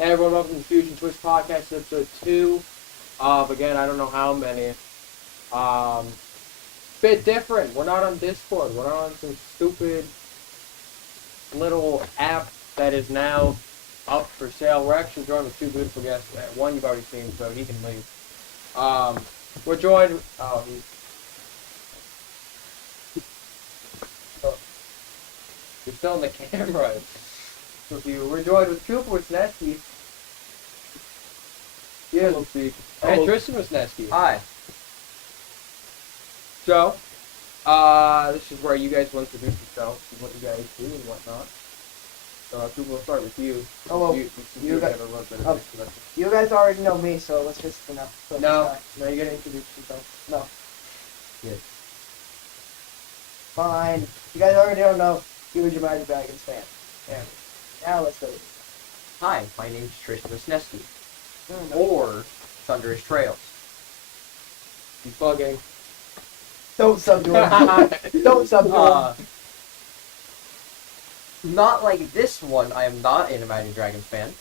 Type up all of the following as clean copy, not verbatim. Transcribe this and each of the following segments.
Hey everyone, welcome to the Fusion Twist Podcast, episode 2 of, again, I don't know how many. Bit different. We're not on Discord. We're not on some stupid little app that is now up for sale. We're actually joined with two beautiful guests. One you've already seen, so he can leave. We're joined... Oh, you're still on the camera. We're joined with Cooper Wisniewski. Yeah, let's see. And Triston Wisniewski. Hi. So, this is where you guys will introduce yourselves and what you guys do and whatnot. So, Cooper, we'll start with you. Oh, well, you guys already know me, so let's just, No, you're going to introduce yourself. No. Yes. Fine. You guys already don't know. Huge Imagine Dragons fan. Yeah. Now let's go. Hi, my name's Triston Wisniewski. Or Thunderous Trails. You bugging. Don't sub to him. Don't sub to him. Not like this one, I am not an Imagine Dragons fan.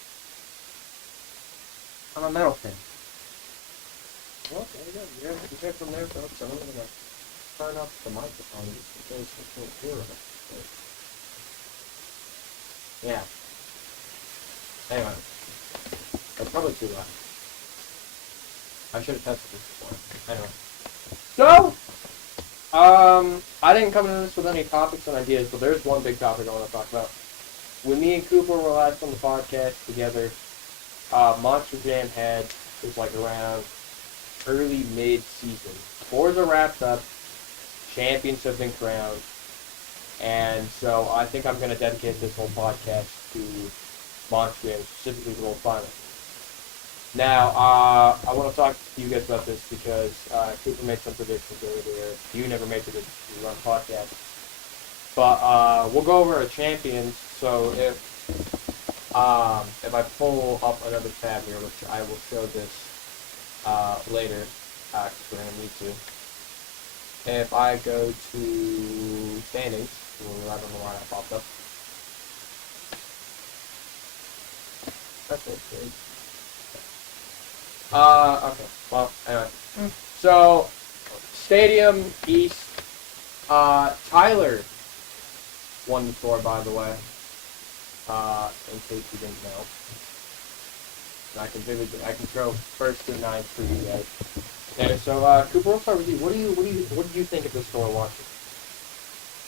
I'm a metal fan. Well, there you go. You hear from there, folks. I'm going to turn up the microphone just because it's so clear. Yeah. Anyway. That's probably too loud. I should have tested this before. Anyway. So, I didn't come into this with any topics and ideas, but there's one big topic I want to talk about. When me and Cooper were last on the podcast together, Monster Jam had was like around early mid-season. Forza wrapped up, champions have been crowned, and so I think I'm going to dedicate this whole podcast to Monster Jam, specifically the World Final. Now, I want to talk to you guys about this because Cooper made some predictions earlier. You never made predictions when you run a podcast. But we'll go over our champions. So if I pull up another tab here, which I will show this later, because we're going to need to. If I go to standings, I don't know why that popped up. That's okay. Okay. Well, anyway. So, Stadium East, Tyler won the score, by the way. In case you didn't know. And I can throw first to ninth for you guys. Okay, so, Cooper, we'll start with you. What did you think of the score watching?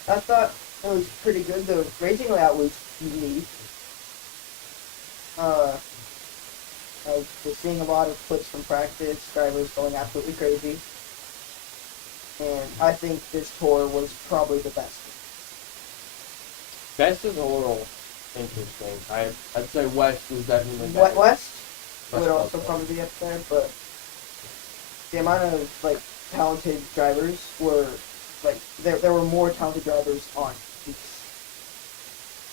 I thought it was pretty good. The racing layout was unique. I was seeing a lot of clips from practice, drivers going absolutely crazy. And I think this tour was probably the best. Best is a little interesting. I'd say West was definitely better. West would also probably be up there, but the amount of talented drivers were there were more talented drivers on East.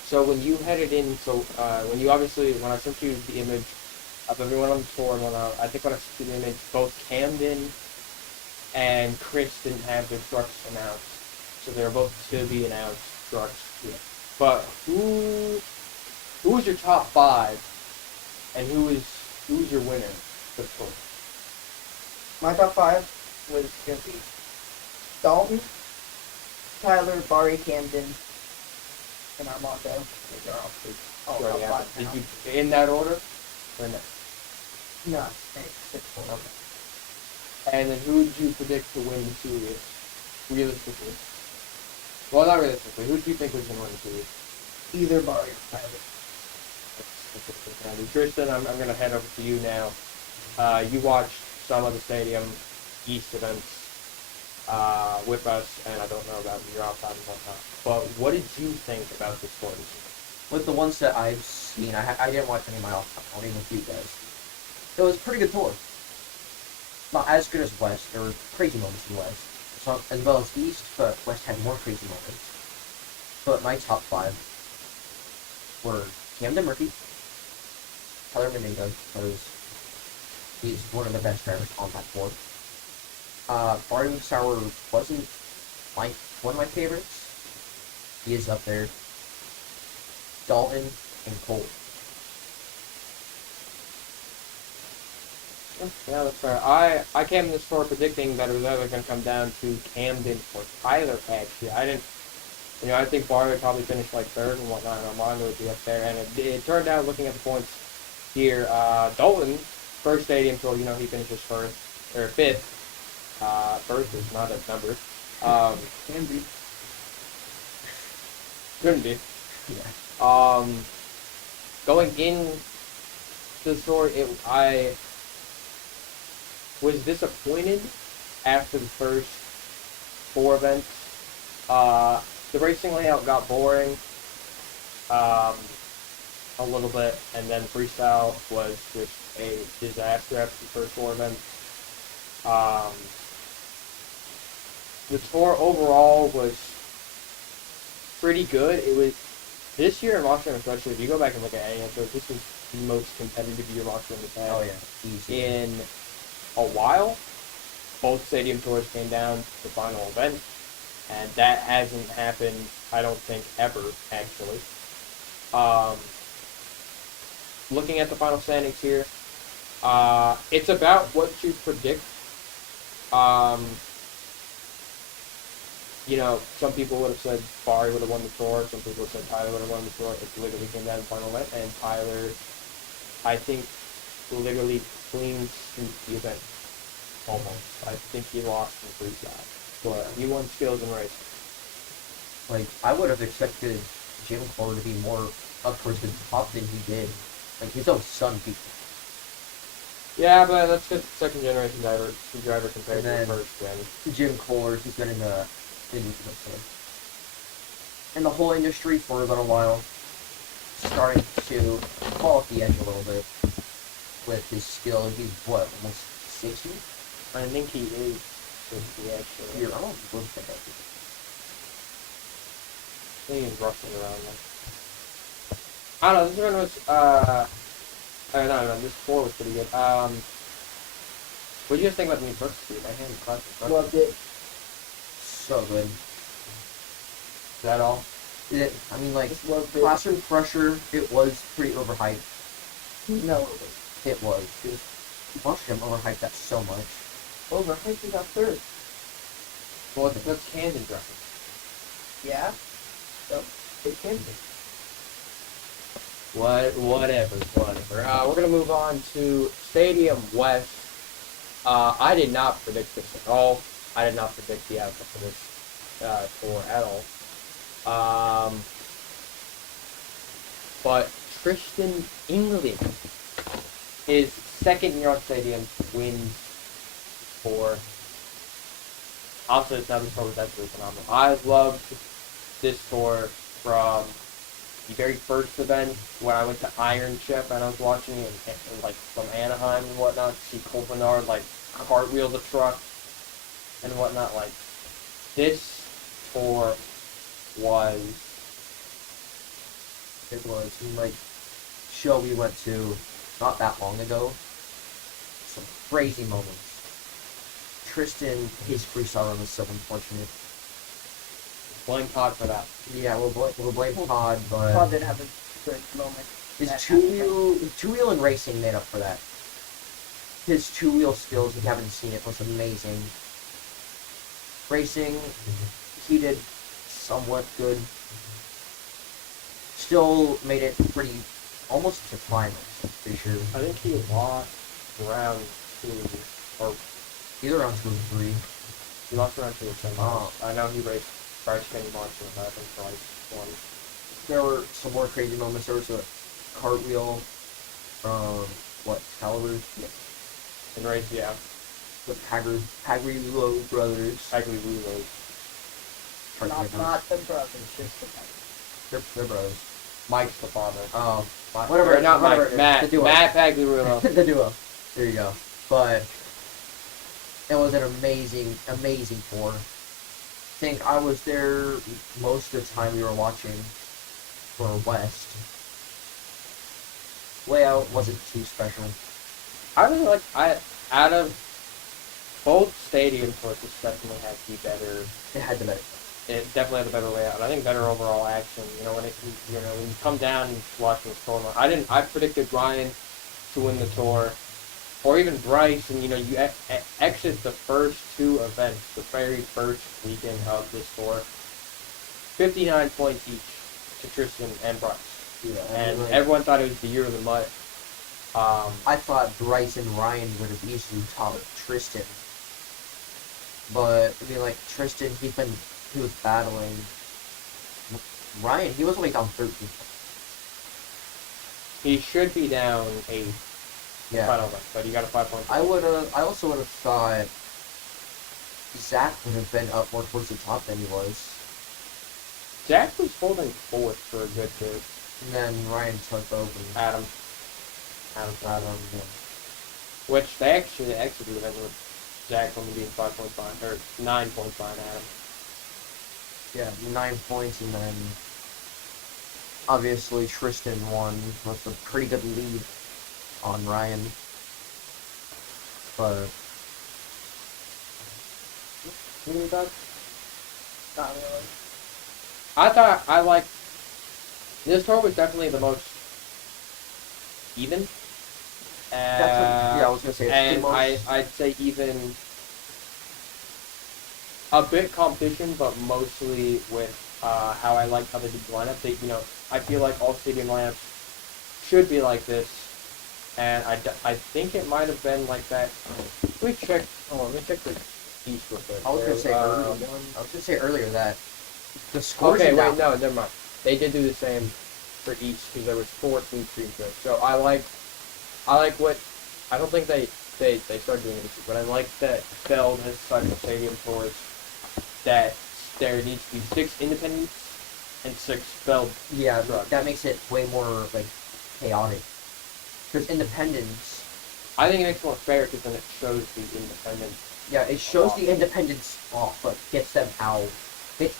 So when you headed in, when I sent you the image of everyone on the tour and whatnot, I think when I sent you the image, both Camden and Chris didn't have their trucks announced. So they were both to be announced trucks. Yeah. But who was your top 5 and who was your winner for the tour? My top 5 was going to be Dalton, Tyler, Barry, Camden, and Armando. They're all top 5. Did you in that order? Or no? No, 6-4. Okay. And then who would you predict to win the series? Realistically. Well, not realistically. Who do you think was going to win the series? Either Barry or Tyler. Triston, I'm going to head over to you now. You watched some of the Stadium East events with us, and I don't know about your outside and whatnot. But what did you think about this tour? With the ones that I've seen, I didn't watch any of my off-time, only with you guys. It was a pretty good tour. Not as good as West. There were crazy moments in West. So, as well as East, but West had more crazy moments. But my top 5 were Camden Murphy, Tyler Mendigo, because he's one of the best drivers on that tour. Barry Sauer wasn't one of my favorites. He is up there. Dalton and Cole. Yeah, that's fair. I came in the store predicting that it was either going to come down to Camden or Tyler, actually. I didn't, I think Barry would probably finish like third and whatnot, and Armando would be up there. And it turned out, looking at the points here, Dalton, first stadium tour, he finishes first, or fifth. First is not a number. Can be. Couldn't be. Yeah. Going in the store, I was disappointed after the first 4 events. The racing layout got boring a little bit, and then freestyle was just a disaster after the first 4 events. The tour overall was pretty good. It was this year in Rockstone, especially. If you go back and look at any of those, this is the most competitive year Rockstone has had. Oh yeah, easy. In a while, both stadium tours came down to the final event, and that hasn't happened, I don't think, ever, actually. Looking at the final standings here, it's about what you predict. Some people would have said Barry would have won the tour. Some people would have said Tyler would have won the tour. It literally came down to the final event, and Tyler, I think, literally clean sweeped the event. Almost. I think he lost in freestyle, but he won skills and racing. Like, I would have expected Jim Cole to be more up towards the top than he did. Like, his own son beat him. Yeah, but that's just second generation driver compared to the And then first gen. Jim Kohler, he's been in the whole industry for a little while, starting to fall off the edge a little bit with his skill. He's what, almost 60? I think he is 60, actually. Here, I don't know what that is. I think he's roughly around there. I don't know, this one was, no, this 4 was pretty good. What do you guys think about the new truck speed? I had classic. Loved it. So good. Is that all? I mean, like, Just loved it. Classroom Crusher, it was pretty overhyped. No, It was. Watched him overhype that so much. over. I think he got third. Well, that's Camden driving. Yeah. So it can be. Whatever. We're gonna move on to Stadium West. I did not predict this at all. I did not predict the outcome for this tour at all. But Triston England, his second New York Stadium, wins for. Also, this tour was absolutely phenomenal. I loved this tour from the very first event when I went to Iron Chef and I was watching it like from Anaheim and whatnot to see Cole Bernard like cartwheel the truck and whatnot. Like, this tour was. It was. And, like, show we went to not that long ago. Some crazy moments. Triston, his freestyle run was so unfortunate. Blame Todd for that. Yeah, we'll blame Todd, but Todd did have a good moment. his That two-wheel and racing made up for that. His two-wheel skills, if you haven't seen it, was amazing. Racing, he did somewhat good. Still made it pretty, almost to finals, pretty sure. I think he lost round 2, or Either round 2 or 3. he lost round 2 or something. Oh. I know he raced Bryce Kenny Marshall, I think, for like 1. There were some more crazy moments. There was a cartwheel from, Caliber? In race, yeah. With Pagriello brothers. Actually, we rose. Not the brothers, just the brothers. They're brothers. Mike's the father. Oh, Whatever, whatever. not whatever, Mike. Matt. The duo. Matt Pagliarulo. The duo. There you go. But it was an amazing tour. I think I was there most of the time we were watching for West. Layout wasn't too special. I really like. Out of both stadium tours, this definitely had the better. It had the better. It definitely had the better layout. I think better overall action. When you come down and watch the tour. I predicted Ryan to win the tour. or even Bryce, and you exit the first two events, the very first weekend of this tour, 59 points each to Tristan and Bryce. Yeah, And everyone thought it was the year of the Mutt. I thought Bryce and Ryan would have easily topped Tristan. But, I mean, like, Tristan, he was battling. Ryan, he was only down 13. He should be down 8. Yeah. Final round, but he got a 5 point. I also would have thought Zach would have been up more towards the top than he was. Zach was holding 4th for a good bit. And then Ryan took over. Adam, Yeah. which they actually exited the event with Zach only being 5 points behind, or 9 points behind Adam. Yeah, 9 points, and then obviously Tristan won with a pretty good lead on Ryan. But What do you think? Not really. I liked this tour was definitely the most even. I was gonna say it's and the most. I'd say even a bit competition, but mostly with how I like how they did the lineup. I feel like all stadium lineups should be like this, and I think it might have been like that. Let me check the East real quick. I was gonna say earlier that the scores. Okay, wait, no, never mind. They did do the same for East because there was 4 team streams there. So I like what I don't think they started doing it, but I like that Feld has decided stadium tours that there needs to be 6 independents and 6 Feld. Yeah, drugs. that makes it way more like chaotic. Because independence. I think it makes it more fair because then it shows the independents. Yeah, it shows the independents off, but gets them out.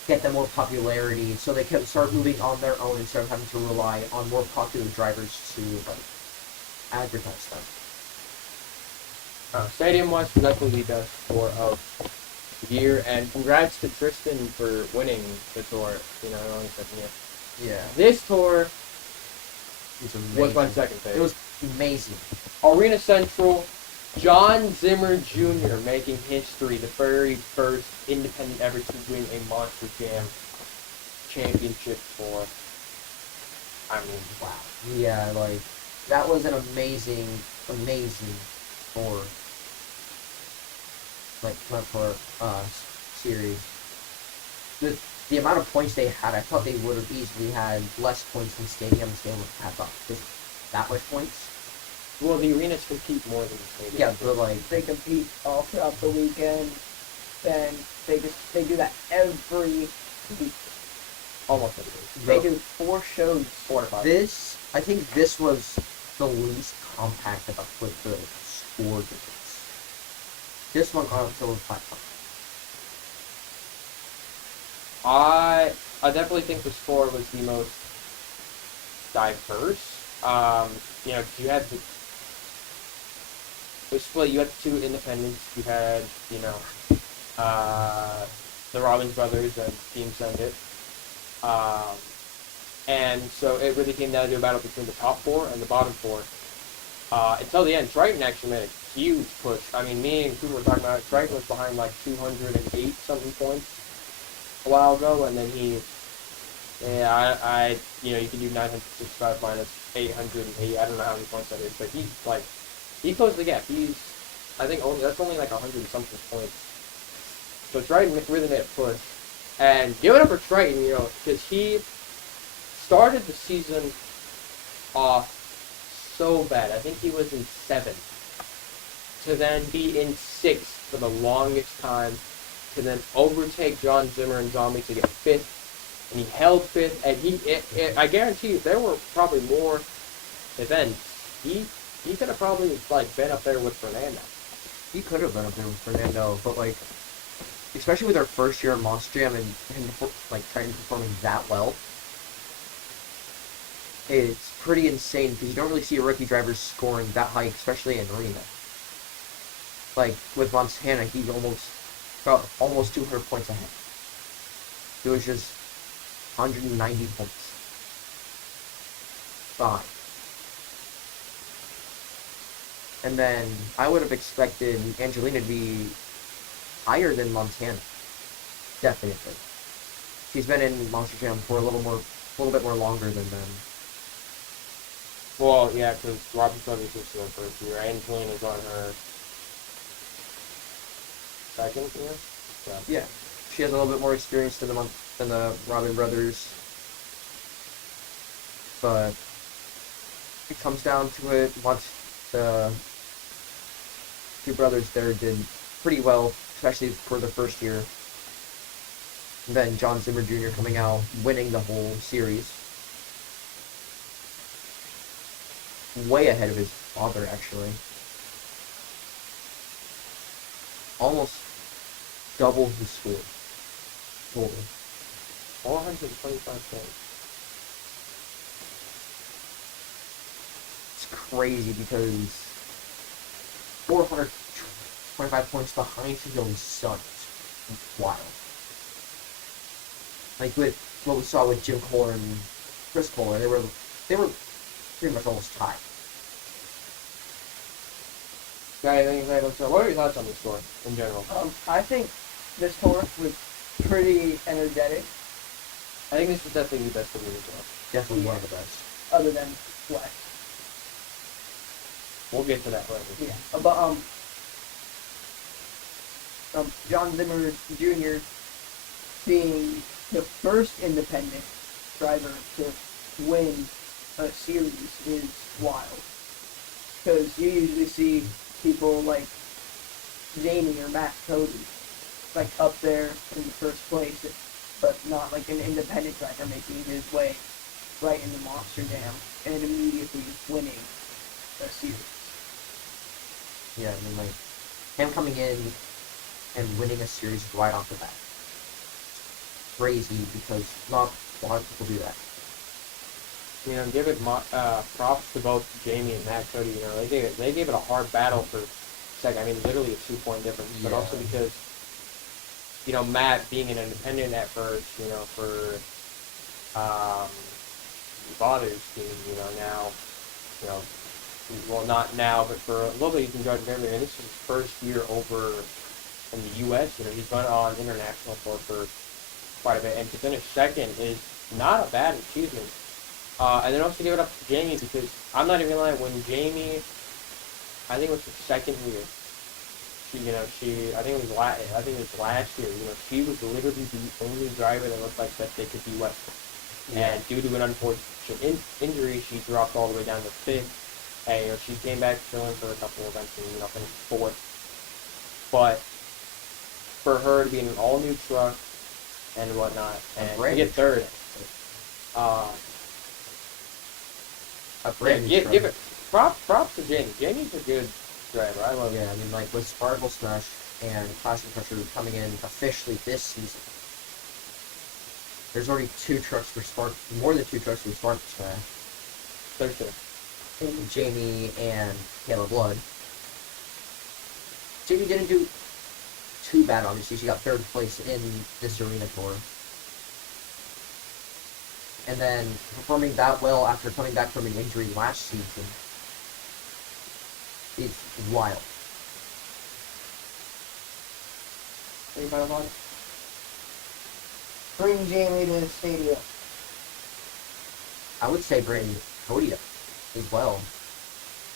Get them more popularity, so they can start moving on their own instead of having to rely on more popular drivers to advertise them. Stadium wise, definitely the best tour of the year, and congrats to Tristan for winning the tour. Only second year. Yeah, This tour it was my second favorite. It was amazing. Arena Central, John Zimmer Jr. making history, the very first independent ever to win a Monster Jam championship tour. I mean, wow. Yeah, like that was an amazing tour. Like for series. The amount of points they had, I thought they would have easily had less points than Stadium. Stadium would have got just that much points. Well, the arenas compete more than the stadium. Yeah, but like They compete all throughout the weekend. Then they do that every week. Almost every day. They do 4 shows. 4 to 5. I think this was the least compact with the score difference. This one also was 5. I definitely think the score was the most diverse. You had the split. You had 2 independents. You had the Robbins brothers and Team Send It. And so it really came down to a battle between the top 4 and the bottom 4. Until the end, Triton actually made a huge push. I mean, me and people were talking about it. Triton was behind like 208 something points a while ago, and then you can do 965 minus 880. I don't know how many points that is, but he closed the gap. That's only like 100 something points. So Triton really made a push, and give it up for Triton, because he started the season off so bad. I think he was in 7th, to then be in 6th for the longest time, to then overtake John Zimmer and Zombie to get 5th, and he held 5th. And I guarantee you, there were probably more events. He could have probably been up there with Fernando. He could have been up there with Fernando, but especially with our first year in Monster Jam and him Triton performing that well. It's pretty insane because you don't really see a rookie driver scoring that high, especially in Arena. With Montana, he got almost 200 points ahead. It was just 190 points. 5. And then I would have expected Angelina to be higher than Montana. Definitely. She's been in Monster Jam for a little bit more longer than them. Well, yeah, because Robin Brothers is her first year. Angelina's on her second year. So. Yeah, she has a little bit more experience than the Robin brothers. But it comes down to it. Once the two brothers there did pretty well, especially for the first year. And then John Zimmer Jr. coming out, winning the whole series. Way ahead of his father, actually. Almost double his score. Total. 425 points. It's crazy because 425 points behind his own son. It's wild. Like with what we saw with Jim Kohler and Chris Kohler, they were pretty much almost tied. Guy, what are your thoughts on this tour in general? I think this tour was pretty energetic, I think this is definitely the best of the tour. Definitely one of the best. other than Flex. We'll get to that later. Yeah, but John Zimmer Jr. being the first independent driver to win a series is wild. Because you usually see people like Jamie or Matt Cody, like up there in the first place, but not like an independent driver making his way right into Monster Jam and immediately winning a series. Yeah, I mean, like, him coming in and winning a series right off the bat. Crazy, because not a lot of people do that. You know, give it props to both Jamie and Matt Cody. You know, they gave it a hard battle for second. I mean, literally a 2-point difference, but also because, you know, Matt being an independent at first, you know, for father's team, you know, now, you know, well, not now, but for a little bit he's been driving Beverly, and this is his first year over in the U.S. You know, he's gone on international tour for quite a bit, and to finish second is not a bad achievement. And then also give it up to Jamie, because I'm not even lying, when Jamie, I think it was her second year, I think it was last year, you know, she was literally the only driver that looked like that they could be Western. Yeah. And due to an unfortunate injury, she dropped all the way down to 5th. And, you know, she came back filling for a couple of events and, you know, finished 4th. But for her to be in an all-new truck and whatnot, and to get 3rd, give it props to Jamie. Jamie's a good driver. I love it. Yeah, I mean, like, with Sparkle Smash and Classic Crusher coming in officially this season, there's already more than 2 trucks for Sparkle Smash. There's 2. Jamie and Caleb Blood. Jamie didn't do too bad, obviously. She got 3rd place in this arena tour. And then performing that well after coming back from an injury last season is wild. Any final thoughts? Bring Jamie to the stadium. I would say bring Cody up as well.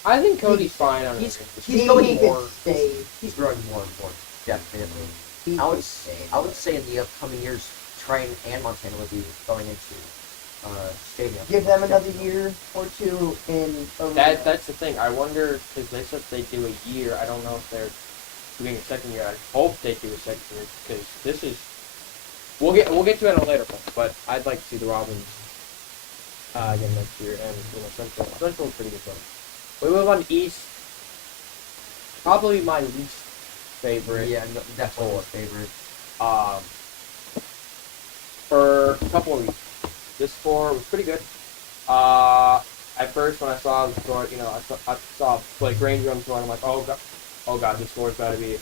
I think Cody's fine on He's He going can more. stay. He's growing more and more. Definitely. He I would can stay. say in the upcoming years, Trine and Montana would be going into stadium. Give them another year or 2 in arena. That's the thing. I wonder, because they said they do a year. I don't know if they're doing a second year. I hope they do a second year, because this is. We'll get to it at a later point, but I'd like to see the Robins again next year, and you know, Central is pretty good fun. We move on to East. Probably my least favorite. Yeah, no, definitely his favorite. For a couple of weeks. This score was pretty good. At first, when I saw the score, you know, I saw like Ranger on the score, and I'm like, oh god, this score's got to be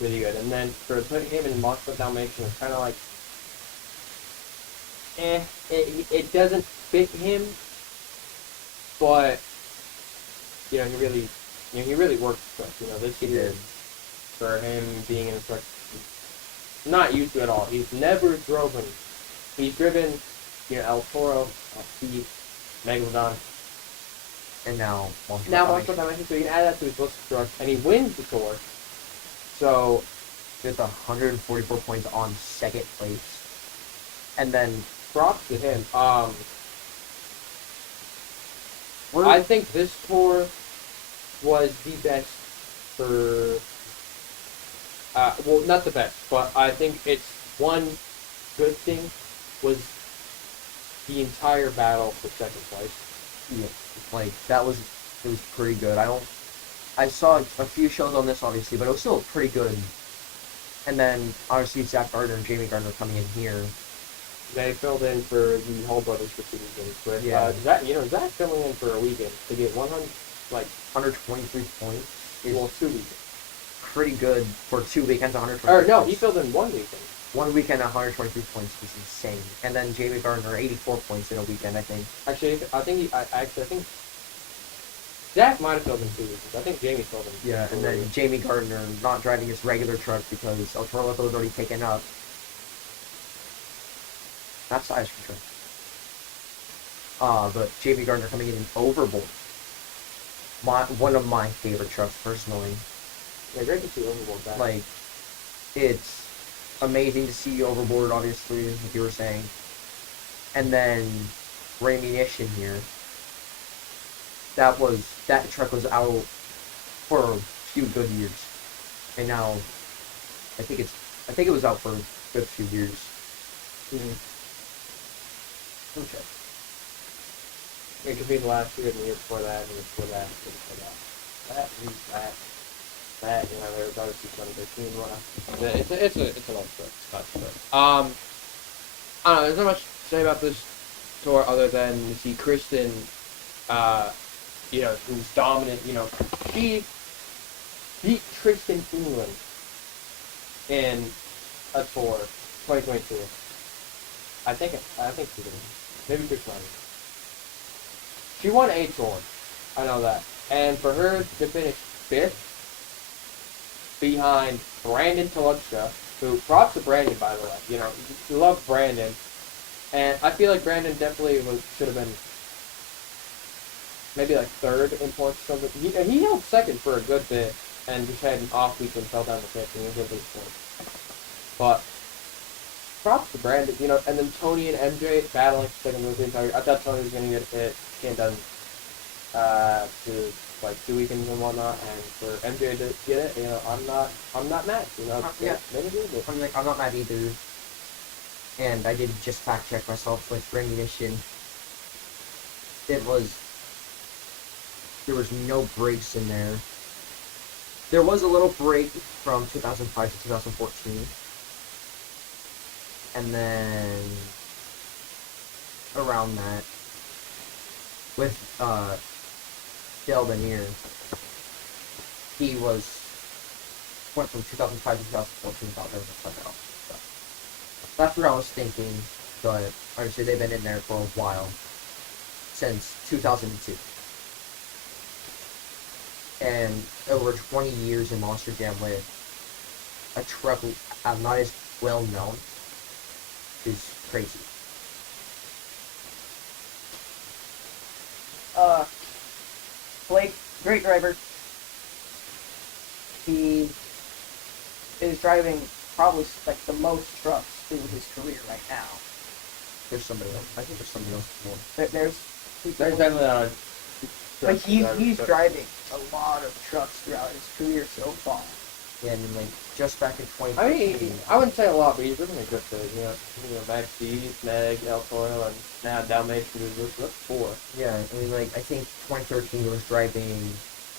really good. And then for putting him in Monster Dalmatian, it's kind of like, it doesn't fit him, but you know, he really You know, he really worked the truck. You know, this He year did. for him being in a truck, not used to it at all. He's never driven. He's driven, you know, El Toro, Speed, Megalodon. And now Now Monster Dimension, so you can add that to his list of trucks, and he wins the tour. So with 144 points on second place. And then props to him. I think this tour was the best for. Well, not the best, but I think it's one good thing was the entire battle for second place. yeah, like it was pretty good. I saw a few shows on this obviously, but it was still pretty good. And then obviously Zach Gardner and Jamie Gardner coming in here. They filled in for the Hall brothers for 2 weekends. But Zach filling in for a weekend to get 123 points. Well, 2 weekends. Pretty good for 2 weekends. 123. Or no, points. he filled in 1 weekend. 1 weekend, 123 points was insane. And then Jamie Gardner, 84 points in a weekend, I think. Actually, I think Zach might have filled in 2 weekends. I think Jamie filled in. Yeah, and then Jamie Gardner not driving his regular truck because El Toro was already taken up. That's the ice cream truck. But Jamie Gardner coming in overboard. One of my favorite trucks, personally. Yeah, great to see overboard back. Like, it's amazing to see overboard, obviously, like you were saying. And then Raminishin here. That truck was out for a few good years. And now I think it was out for a good few years. Mm-hmm. Okay. It could be the last year, and the year before that, and the year before that, and the year before that. That, you know, there was obviously 2013 one. It's an old story. It's not a story. I don't know, there's not much to say about this tour other than to see Triston, you know, who's dominant, you know, she beat Triston England in a tour, 2022. I think she did. Maybe Triston. She won a tour. I know that. And for her to finish 5th behind Brandon Telutska, who, props to Brandon, by the way. You know, you love Brandon. And I feel like Brandon definitely should have been maybe like 3rd in points. He held 2nd for a good bit and just had an off week and fell down to 5th and he was able to points. But props to Brandon, you know, and then Tony and MJ battling for 2nd with the entire. I thought Tony was going to get it. Came down to like 2 weekends and whatnot, and for MJ to get it, you know, I'm not mad. You know, Yeah. I'm not mad either. And I did just fact check myself with Raminishin. There was no breaks in there. There was a little break from 2005 to 2014. And then around that, with Dale Danier, he went from 2005 to 2014 without ever something else. So that's what I was thinking, but obviously they've been in there for a while, since 2002. And over 20 years in Monster Jam with a truck not as well known is crazy. Blake, great driver. He is driving probably like the most trucks in his career right now. There's somebody else. I think there's somebody else more. There's definitely not a but he's driving a lot of trucks throughout his career so far. Yeah, and then like just back in 2015. I mean, I wouldn't say a lot, but he's driven a good bit. You know, Max D, Meg, El Toro, and now Dalmatian. That's 4. Yeah, I mean, like I think 2013 he was driving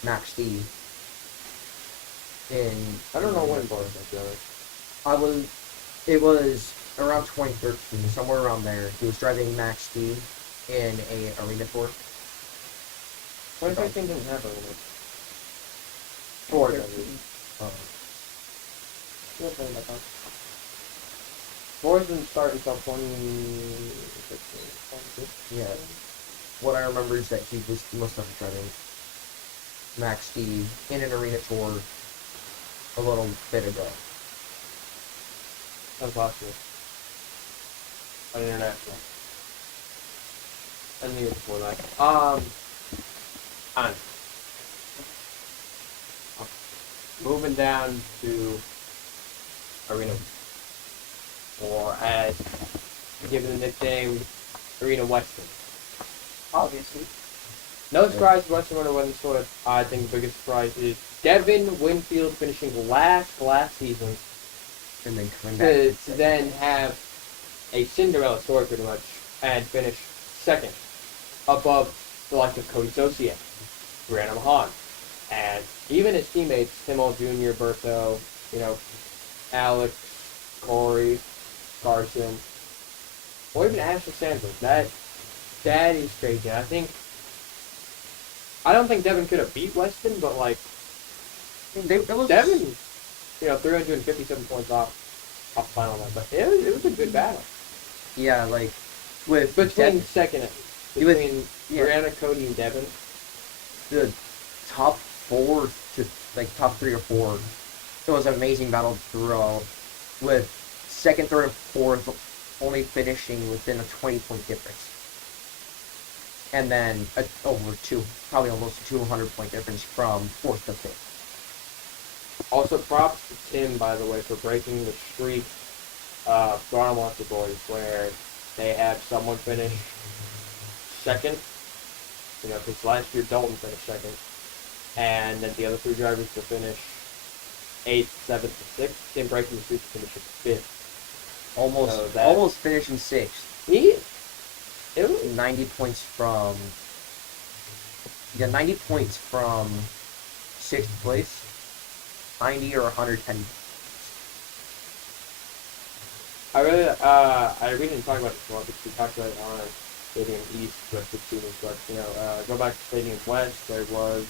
Max D. I don't know when Boris was. It was around 2013, somewhere around there. He was driving Max D in a arena tour. 2013 didn't have a limit. Boris didn't start until 2015. Yeah. What I remember is that he was most of the driving Max Steve in an arena tour a little bit ago. That was last year. On international. And the year before that. On. Moving down to Arena, or as given the nickname, Arena Western. Obviously. No surprise, Western would have won this one. I think the biggest surprise is Devin Winfield finishing last season, And then coming back. to then have a Cinderella story pretty much, and finish second, above the likes of Cody Sosiak, Brianna Mahan, and even his teammates, Himmel Jr., Bertho, Alex, Corey, Carson, or even Ashley Sanders. That is crazy. I don't think Devin could have beat Weston, but Devin, 357 points off the final line, but it was a good battle. Yeah, with Between Yeah. Brianna, Cody, and Devin. the top 4 to top 3 or 4. It was an amazing battle throughout, with second, third, and fourth only finishing within a 20-point difference. And then probably almost a 200-point difference from fourth to fifth. Also, props to Tim, by the way, for breaking the streak of Garden Monster Boys, where they have someone finish second. Because last year Dalton finished second, and then the other 3 drivers to finish 8th, 7th, and 6th. Tim breaking the streak to finish at 5th. Almost finishing 6th. It was 90 points from 6th place. 90 or 110. I didn't talk about it before because we talked about it on Stadium East with the students, but go back to Stadium West. There was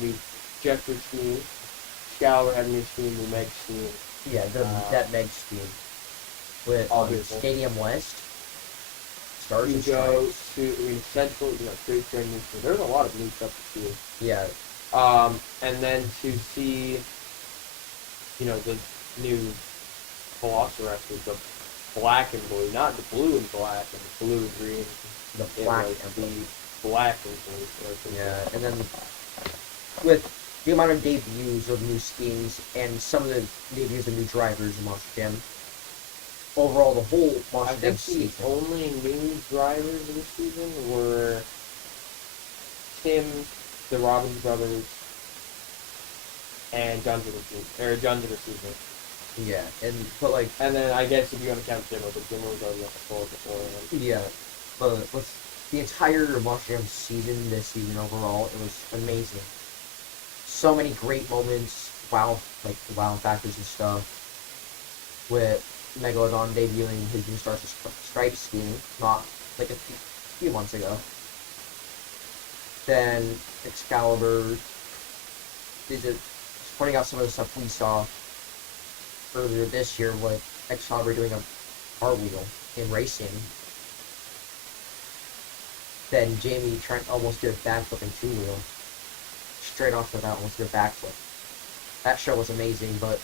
new Jeffrey scheme, Scalver had a new scheme, new Meg scheme. Yeah, that Meg scheme with Stadium West. Stars and go Stripes. to Central, Great Train new scheme. There's a lot of new stuff to see. Yeah. And then to see, the new Velociraptors, the black and blue, not the blue and black, and the blue and green. The black and the blue. black and blue. Yeah, and then with the amount of debuts of new schemes and some of the debuts of new drivers in Monster Jam, overall the whole Monster Jam season. The only new drivers this season were Tim, the Robbins brothers, and John Zimmer Season. Yeah, and then I guess if you want to count Zimmer, but Zimmer was already at the floor before. Yeah, but with the entire Monster Jam season, this season overall, it was amazing. So many great moments, wow factors and stuff. With Megalodon debuting his new Stars and Stripes scheme, not a few months ago. Then Excalibur pointing out some of the stuff we saw earlier this year with Excalibur doing a cartwheel in racing. Then Jamie almost did a backflip in 2-wheel. Straight off the bat, almost did a backflip. That show was amazing, but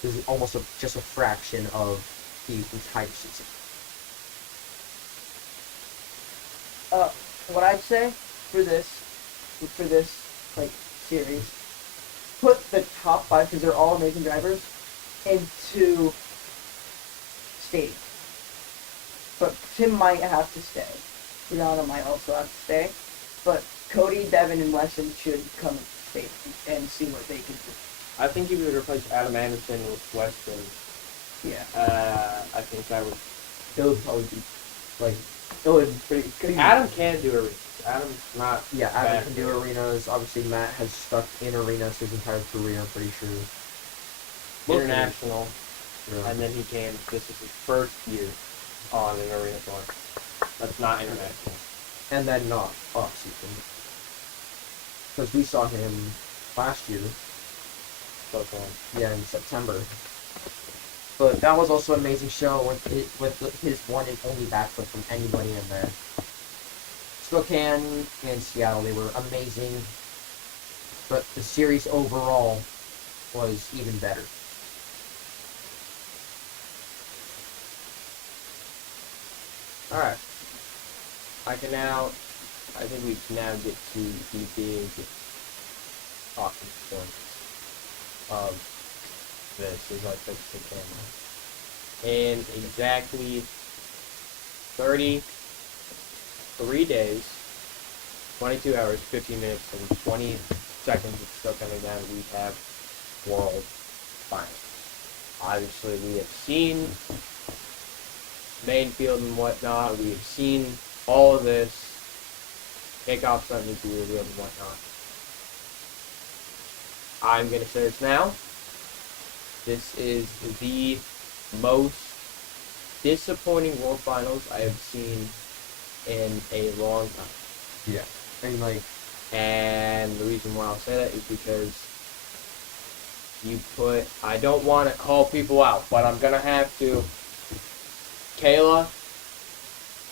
this is almost just a fraction of the entire season. What I'd say for this series, put the top 5, because they're all amazing drivers, into stadium. But Tim might have to stay. Brianna might also have to stay. But Cody, Devin, and Weston should come to stadium and see what they can do. I think if you would replace Adam Anderson with Weston, Yeah. I think that would. It would probably be Adam can do arenas. Adam's not. Yeah, Adam can do arenas. Obviously, Matt has stuck in arenas his entire career, I'm pretty sure. International. Really. And then he came. This is his first year on an arena tour. That's not international. And then not off-season. Because we saw him last year. So fun. Yeah, in September. But that was also an amazing show with his one and only backflip from anybody in there. Spokane and Seattle, they were amazing. But the series overall was even better. Alright. I think we can now get to the big talking points of this as I fix the camera. In exactly 33 days, 22 hours, 15 minutes, and 20 seconds, it's still coming down, we have World Finals. Obviously, we have seen main field and whatnot, we have seen all of this, kickoff Sunday to be revealed and whatnot. I'm going to say this now. This is the most disappointing World Finals I have seen in a long time. Yeah. And the reason why I'll say that is because I don't want to call people out, but I'm going to have to. Kayla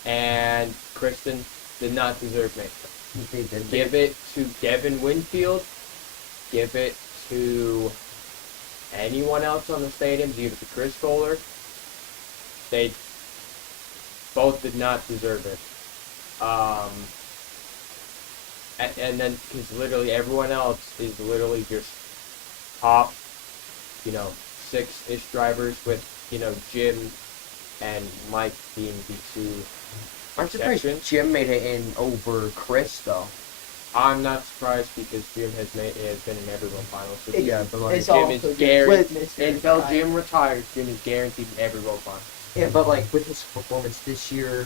and Triston did not deserve me. They did. Give it to Devin Winfield. Give it to anyone else on the stadium. Give it to Chris Kohler. They both did not deserve it. And then, because literally everyone else is literally just top, 6-ish drivers with, Jim and Mike being the two Aren't you surprised Jim made it in over Chris, though? I'm not surprised because Jim has been in every World Finals. So Yeah, but like, Jim is guaranteed. Until Retired. Jim retires, Jim is guaranteed in every World Finals. Yeah, but like with his performance this year,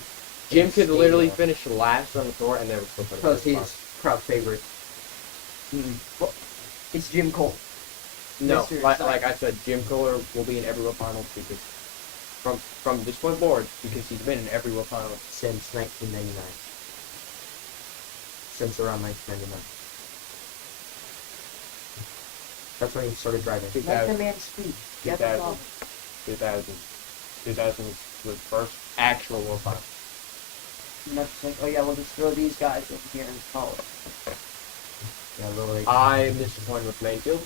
Jim could literally finish last on the tour and never still put because he's crowd favorite. Well, it's Jim Cole. No, Mr. like I said, Jim Kohler will be in every World Finals because from this point forward, because he's been in every World Finals Since 1999. Since around 1999. That's when he started driving. Let the man speak. Get the 2000, ball. 2000 was the first actual World Finals. And that's like, oh yeah, we'll just throw these guys in here and call it. Yeah, literally. I'm disappointed with Mainfield.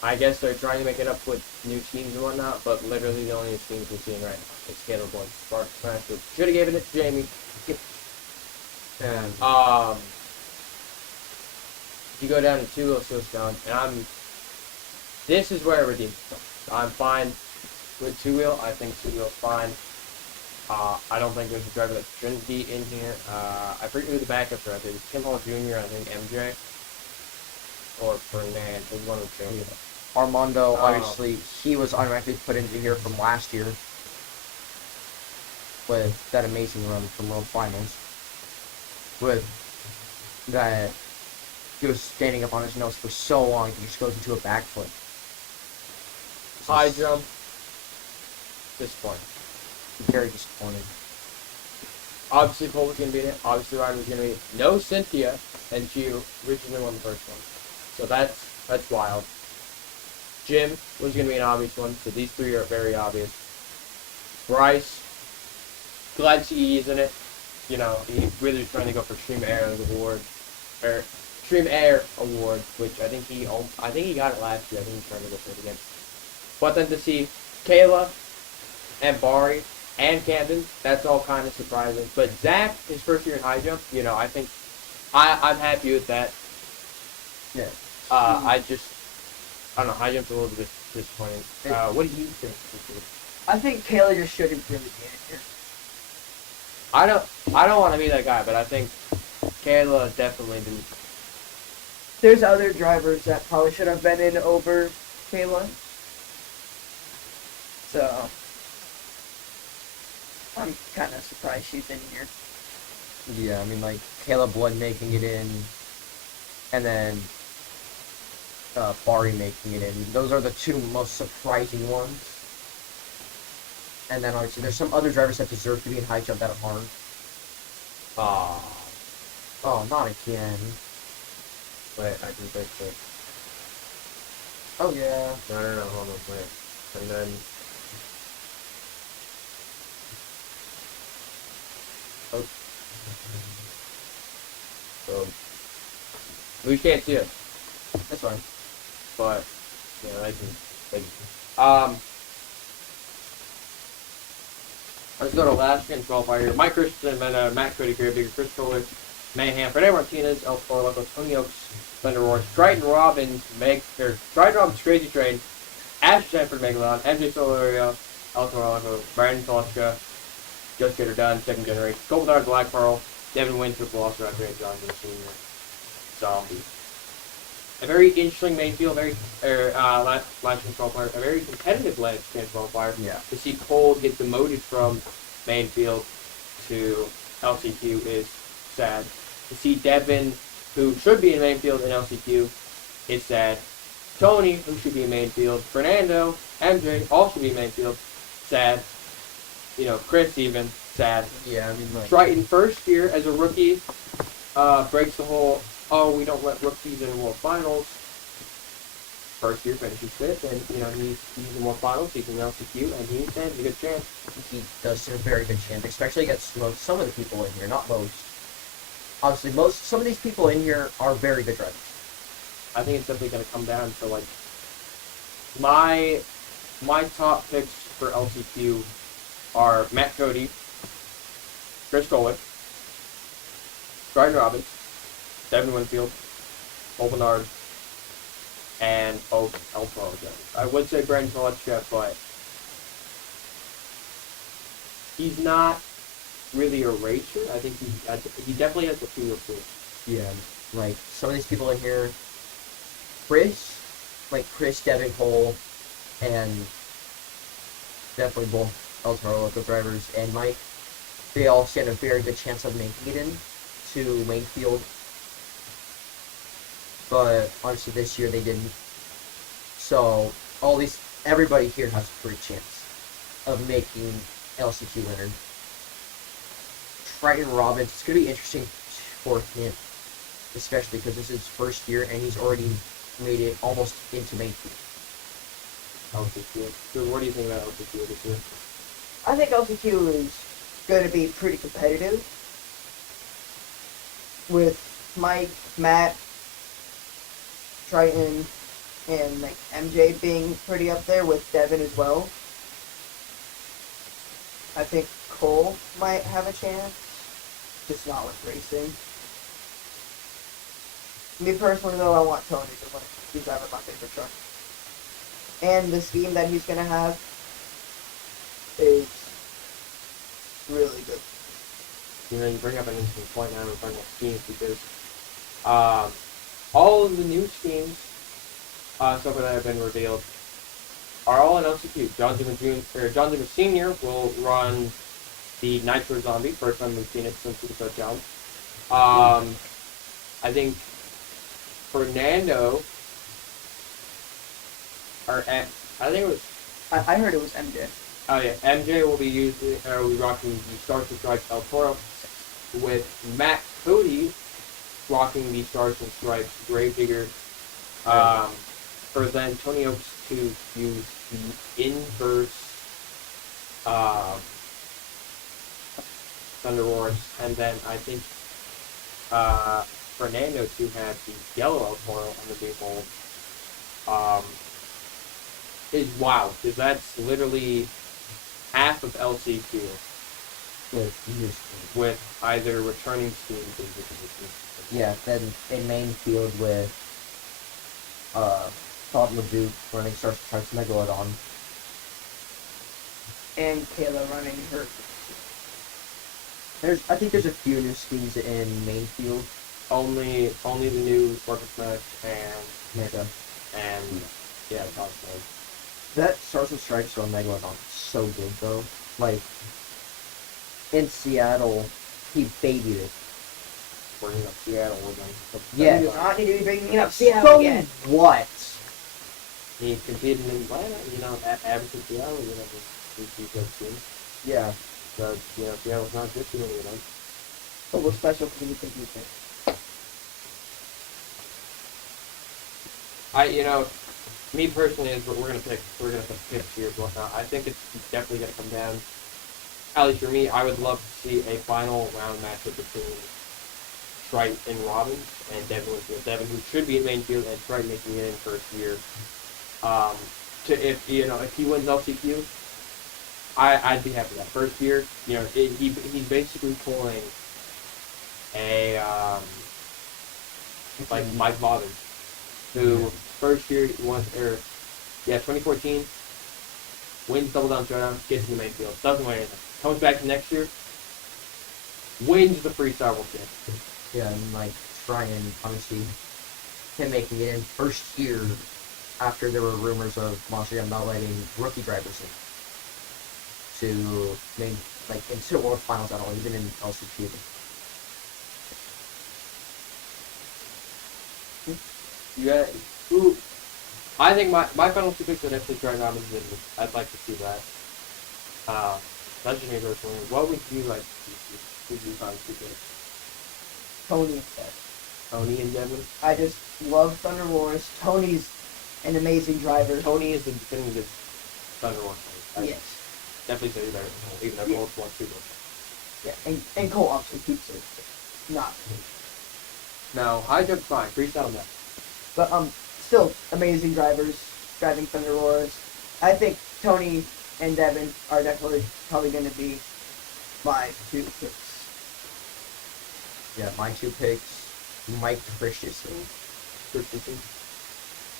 I guess they're trying to make it up with new teams and whatnot, but literally the only teams we're seeing right now is Caleb Boyd, Spark Smashwood. Should have given it to Jamie. And You go down to 2-wheel Triston, and this is where I redeem myself. I'm fine with 2-wheel. I think 2-wheel's fine. I don't think there's a driver that shouldn't be in here. I forget who the backup driver is. Tim Hall Jr., I think MJ. Or Fernand, there's one of the two. Armando, obviously, he was automatically put into here from last year with that amazing run from World Finals. With that, he was standing up on his nose for so long, he just goes into a backflip. High jump. Disappointing. Very disappointing. Obviously, Cole was going to be in it. Obviously, Ryan was going to be in it. No Cynthia, and she originally won the first one. So that's wild. Jim was going to be an obvious one, so these three are very obvious. Bryce, glad to see he's in it. He really was trying to go for Extreme Air Award, or Extreme Air Award, which I think he got it last year. I think he's trying to go for it again. But then to see Kayla and Bari and Camden, that's all kind of surprising. But Zach, his first year in high jump, I think I'm happy with that. Yeah. I don't know, high jump's a little bit disappointing. What do you think? I think Kayla just shouldn't really be in here. I don't want to be that guy, but I think Kayla definitely didn't. There's other drivers that probably should have been in over Kayla. So, I'm kind of surprised she's in here. Yeah, I mean, like, Caleb Blood making it in, and then Bari making it in. Those are the two most surprising ones. And then, obviously, there's some other drivers that deserve to be in high jump that aren't. Oh, not again. Wait, I can fix it. Oh, yeah. No, hold on, wait. And then... Oh. So, we can't see it, That's fine. but yeah, I can. Let's go to last chance qualifier. Mike Christian, then Matt Cody, Gary Bigger, Chris Kohler, Mayhem, Fernando Martinez, El Toro Loco, Tony Oaks, Thunder Roars, Triston Robbins, Triston Robbins, Crazy Train, Ash Stanford, Megalon, MJ Solario, El Toro Loco, Brandon Tolochka, Just Get Her Done, Second Generation, Goldar, Black Pearl, Devin Wynn, Triple Loss, Red Ray, John Joe Sr., Zombie. A very interesting main field, last chance qualifier, a very competitive last chance qualifier. Yeah. To see Cole get demoted from main field to LCQ is sad. To see Devin, who should be in main field in LCQ, is sad. Tony, who should be in main field, Fernando, MJ, all should be in main field, sad. You know, Chris even, sad. Yeah, I mean, like... Triston, first year as a rookie, breaks the whole, we don't let rookies in World Finals. First year finishes fifth, and, you know, he's in World Finals, he's in LCQ, and he stands a good chance. He does stand a very good chance, especially against some of the people in here, not most. Obviously, some of these people in here are very good drivers. I think it's definitely going to come down to, like, my top picks for LCQ are Matt Cody, Chris Kohler, Triston Robbins, Devin Winfield, Cole Bernard, and El Toro. I would say Brandon Tolochka, but he's not really a racer. I think he definitely has the feel to it. Yeah, like, some of these people in here, Chris, Devin, Cole, and definitely both El Toro Loco drivers, and Mike, they all stand a very good chance of making it in to main field. But honestly, this year they didn't. So everybody here has a great chance of making LCQ winner. Triston Robbins, it's gonna be interesting for him, especially because this is his first year and he's already made it almost into main field. LCQ. So what do you think about LCQ this year? I think LCQ is going to be pretty competitive with Mike, Matt, Triston, and like MJ being pretty up there with Devin as well. I think Cole might have a chance, just not with racing. Me personally, though, I want Tony to win. He's driving my favorite truck. And the scheme that he's going to have is really good. You know, you bring up an interesting point now regarding schemes because all of the new schemes so far that have been revealed are all in LCQ. John Zimmer Sr. will run the Nitro Zombie, first time we've seen it since the shutdown. I think Fernando, I think it was. I heard it was MJ. Oh yeah, MJ will be rocking the Stars and Stripes El Toro, with Matt Cody rocking the Stars and Stripes Gravedigger. For then Tony Oaks to use the inverse Thunder Wars, and then I think Fernando to have the yellow El Toro on the vehicle is wild, because that's literally half of LCQ with either returning schemes or positions. Yeah, then in main field with Todd LeDuc running Stars and Stripes Megalodon. And Kayla running her. I think there's a few new schemes in main field. Only the new Workers Match and Mega. And yeah, Todd Mode. That Stars and Stripes on Megalodon is so good though. Like in Seattle, he babied it. Bringing up Seattle again. Yeah. Not need to be bringing up Seattle again. What? He competed in Atlanta, you know, at Average Seattle, you know, he's good team. Yeah. So, you know, Seattle's not just too many of them. So what's special do you think you think? Me personally, is what we're gonna pick picks here and whatnot. I think it's definitely gonna come down at least for me, I would love to see a final round matchup between Trite and Robbins and Devin Winfield. Devin, who should be in main field, and Trite making it in first year. If he wins LCQ, I'd be happy with that. First year, he's basically pulling a like Mike Volley, who first year won 2014 wins Double Down Showdown, gets in the main field, doesn't win anything, comes back to next year, wins the Freestyle World Championship. Yeah, and like Ryan, obviously, him making it in first year after there were rumors of Monster Jam not letting rookie drivers in to into World Finals at all, even in LCQ. Yeah, who? I think my final two picks are definitely Trent Robbins and Vinny. I'd like to see that. That's just me personally. What would you like to see? Who'd you find two picks? Tony instead. Tony and Devin? I just love Thunder Wars. Tony's an amazing driver. Tony is the definitive Thunder Wars player. Yes. Definitely say he's better than Cole, even though Cole's won 2 goals. Yeah, and Cole obviously keeps it. Not. No, high jump's fine. Freestyle, no. But still amazing drivers driving Thunder Wars. I think Tony and Devin are definitely probably going to be my two picks. Yeah, my two picks, Mike Christensen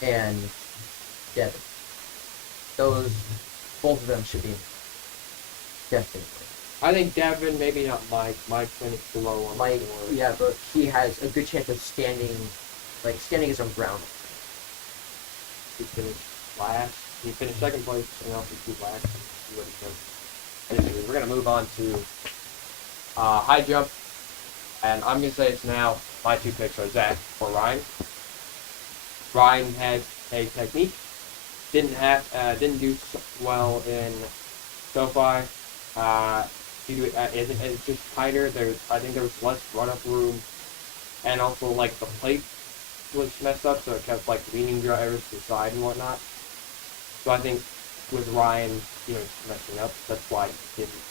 and Devin. Both of them should be definitely. I think Devin, maybe not Mike. Mike finished below on Mike, the board. yeah, but he has a good chance of standing his own ground. He finished last. He finished second place and also last. See what he does. Anyways, we're gonna move on to high jump, and I'm gonna say it's now my two picks are Zach or Ryan. Ryan had a technique, didn't do well in SoFi. It's just tighter. I think there was less run-up room, and also like the plate was messed up, so it kept like leaning drivers to the side and whatnot. So I think with Ryan, messing up, that's why he didn't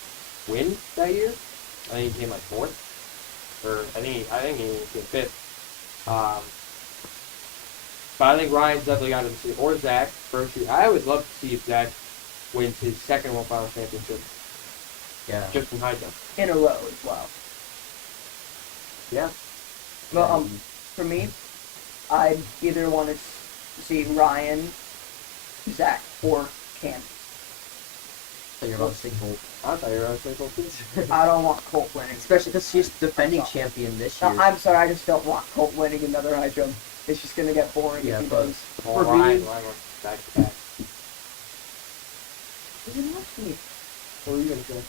win that year. I think he came like fourth, or I think he came fifth. But I think Ryan's definitely got to see, or Zach first year. I would love to see if Zach wins his second World Final Championship. Yeah. Just in high jump. In a row as well. Yeah. Well, for me, I either want to see Ryan, Zach, or Cam. So you're about to say Colt. I thought you were going to say Colt too. I don't want Colt winning. Especially because he's defending champion this year. No, I'm sorry, I just don't want Colt winning another high jump. It's just going to get boring Yeah, if he but does. Or Ryan went back to back. He didn't want to. What were you going to say?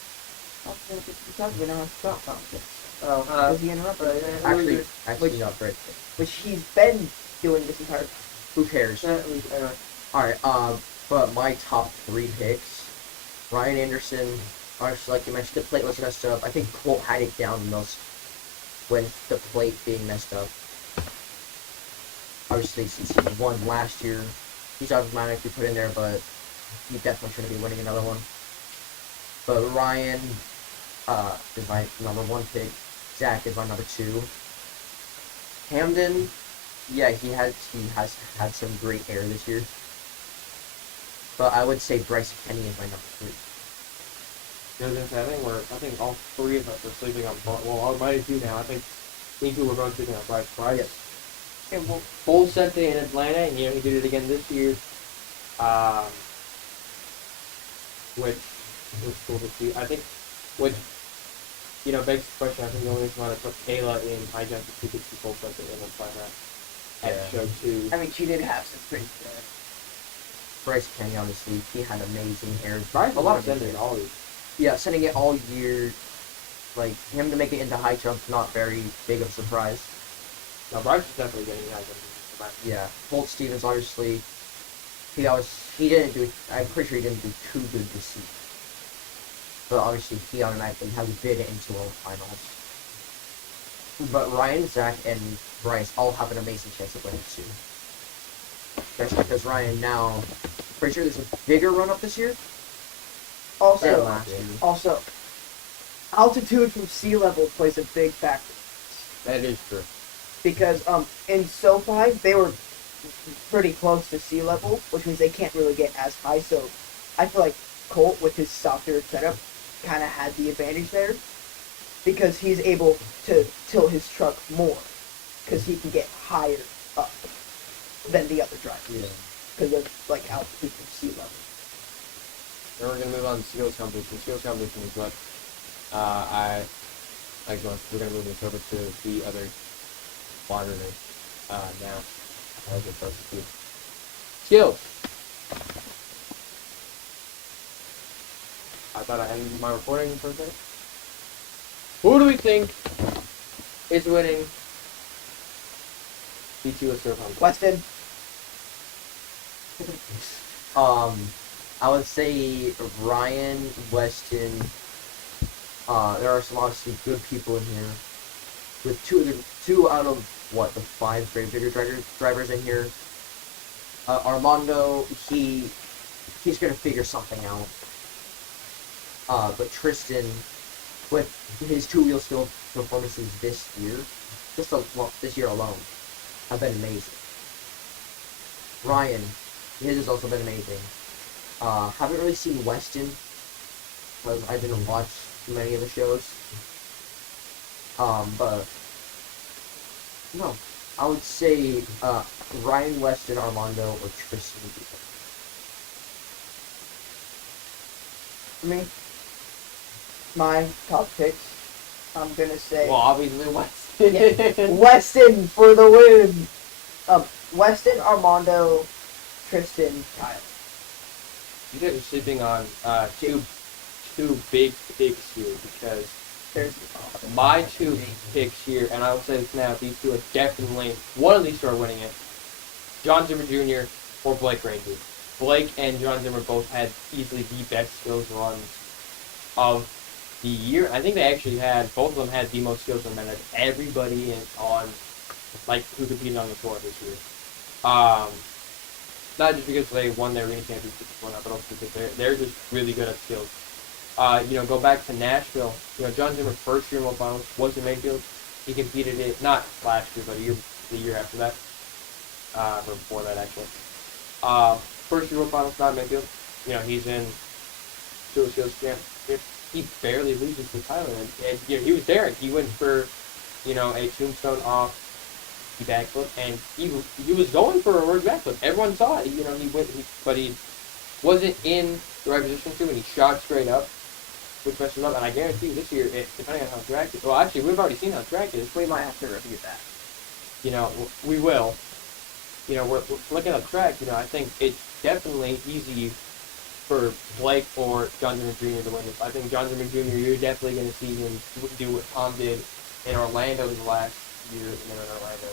Because we don't have stop conflicts. Oh, Because he interrupted. Actually, not great. Which he's been doing this entire time. Who cares? Alright, but my top three picks, Ryan Anderson, obviously, like you mentioned, the plate was messed up. I think Colt had it down the most when the plate being messed up. Obviously, since he won last year, he's automatically put in there, but he definitely shouldn't be winning another one. But Ryan is my number one pick. Zach is my number two. Hamden, yeah, he has had some great air this year. But I would say Bryce Kenny is my number three. I think all three of us are sleeping on. Well, I might do now. I think me too. We're both sleeping on Bryce. Yes. And we'll, Full Sente in Atlanta, and he did it again this year. Which was cool to see. I think, begs the question. I think the only reason why they put Kayla in high jump is because she full Sente in Atlanta at show 2. I mean, she did have some pretty good. Bryce Kenny, obviously, he had amazing air. Bryce A lot of sending all these. Yeah, sending it all year. Like, him to make it into high jump, not very big of a surprise. No, Bryce is definitely getting high jump. Yeah, Colt Stevens, obviously, he didn't do, I'm pretty sure he didn't do too good this season. But obviously, he automatically has bid into World Finals. But Ryan, Zach, and Bryce all have an amazing chance of winning too. Especially because Ryan now, pretty sure there's a bigger run-up this year than Also, last year. also, altitude from sea level plays a big factor. That is true. Because in SoFi they were pretty close to sea level, which means they can't really get as high. So I feel like Colt with his softer setup kind of had the advantage there because he's able to tilt his truck more because he can get higher up than the other driver. Yeah. Because of like altitude from sea level. Then we're gonna move on to skills competition. Skills competition is what we're gonna move this over to the other monitor now. I'll get first to skills. I thought I ended my recording for a second. Who do we think is winning D2 of Surf Hunt? Weston. I would say Ryan, Weston. There are some obviously good people in here. With two out of the 5 grave digger drivers in here. Armando, he's gonna figure something out. But Triston, with his 2-wheel skill performances this year alone, have been amazing. Ryan, his has also been amazing. Haven't really seen Weston because I didn't watch many of the shows. But no, I would say Ryan, Weston, Armando, or Tristan would be there. For me, my top picks, I'm gonna say Well, obviously Weston. yeah, Weston for the win. Weston, Armando, Tristan, Kyle. You guys are sleeping on two big picks here because There's my 2 picks here, and I will say this now, these 2 are definitely, one of these 2 are winning it. John Zimmer Jr. or Blake Ranger. Blake and John Zimmer both had easily the best skills runs of the year. I think they actually both of them had the most skills run out of everybody who competed on the tour this year. Not just because they won their arena championship or not, but also because they're just really good at skills. Go back to Nashville. John Zimmer's first year in World Finals was in Mayfield. He competed it not last year, but the year after that, or before that actually. First year World Finals, not Mayfield. He's in Tour Skills Championship. He barely loses to Tyler, and he was there. He went for a tombstone off the backflip, and he was going for a reverse backflip. Everyone saw it. He went, but he wasn't in the right position to, and he shot straight up, which messed him up. And I guarantee you, this year, depending on how track it, well, actually, we've already seen how track it is. we might have to review that. We will. We're looking at track. I think it's definitely easy for Blake or John Zimmer Jr. to win this. I think John Zimmer Jr., you're definitely going to see him do what Tom did in Orlando the last year, in Orlando.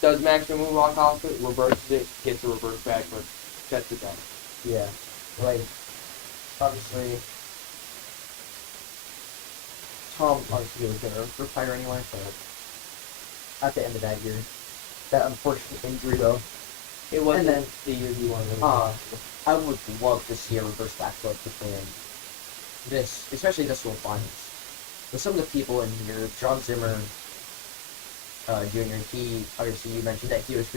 Does maximum moonwalk off it, reverses it, gets a reverse backflip, sets it down. Yeah, obviously, Tom obviously was going to retire anyway, but at the end of that year, that unfortunate injury though, It wasn't then, the year he won. I would love to see a reverse backflip between especially this World Finals. With some of the people in here, John Zimmer Jr., he obviously you mentioned that he was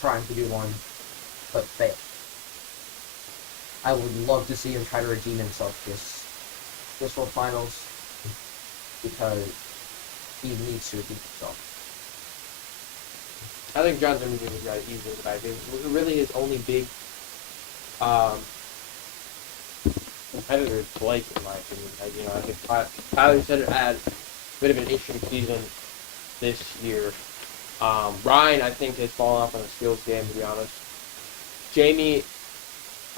trying to do one, but failed. I would love to see him try to redeem himself this World Finals because he needs to redeem himself. I think John Zimmer Jr.'s got it easily back. Really his only big competitor is Blake, in my opinion. I think Tyler said had a bit of an interesting season this year. Ryan, I think, has fallen off on the skills game, to be honest. Jamie,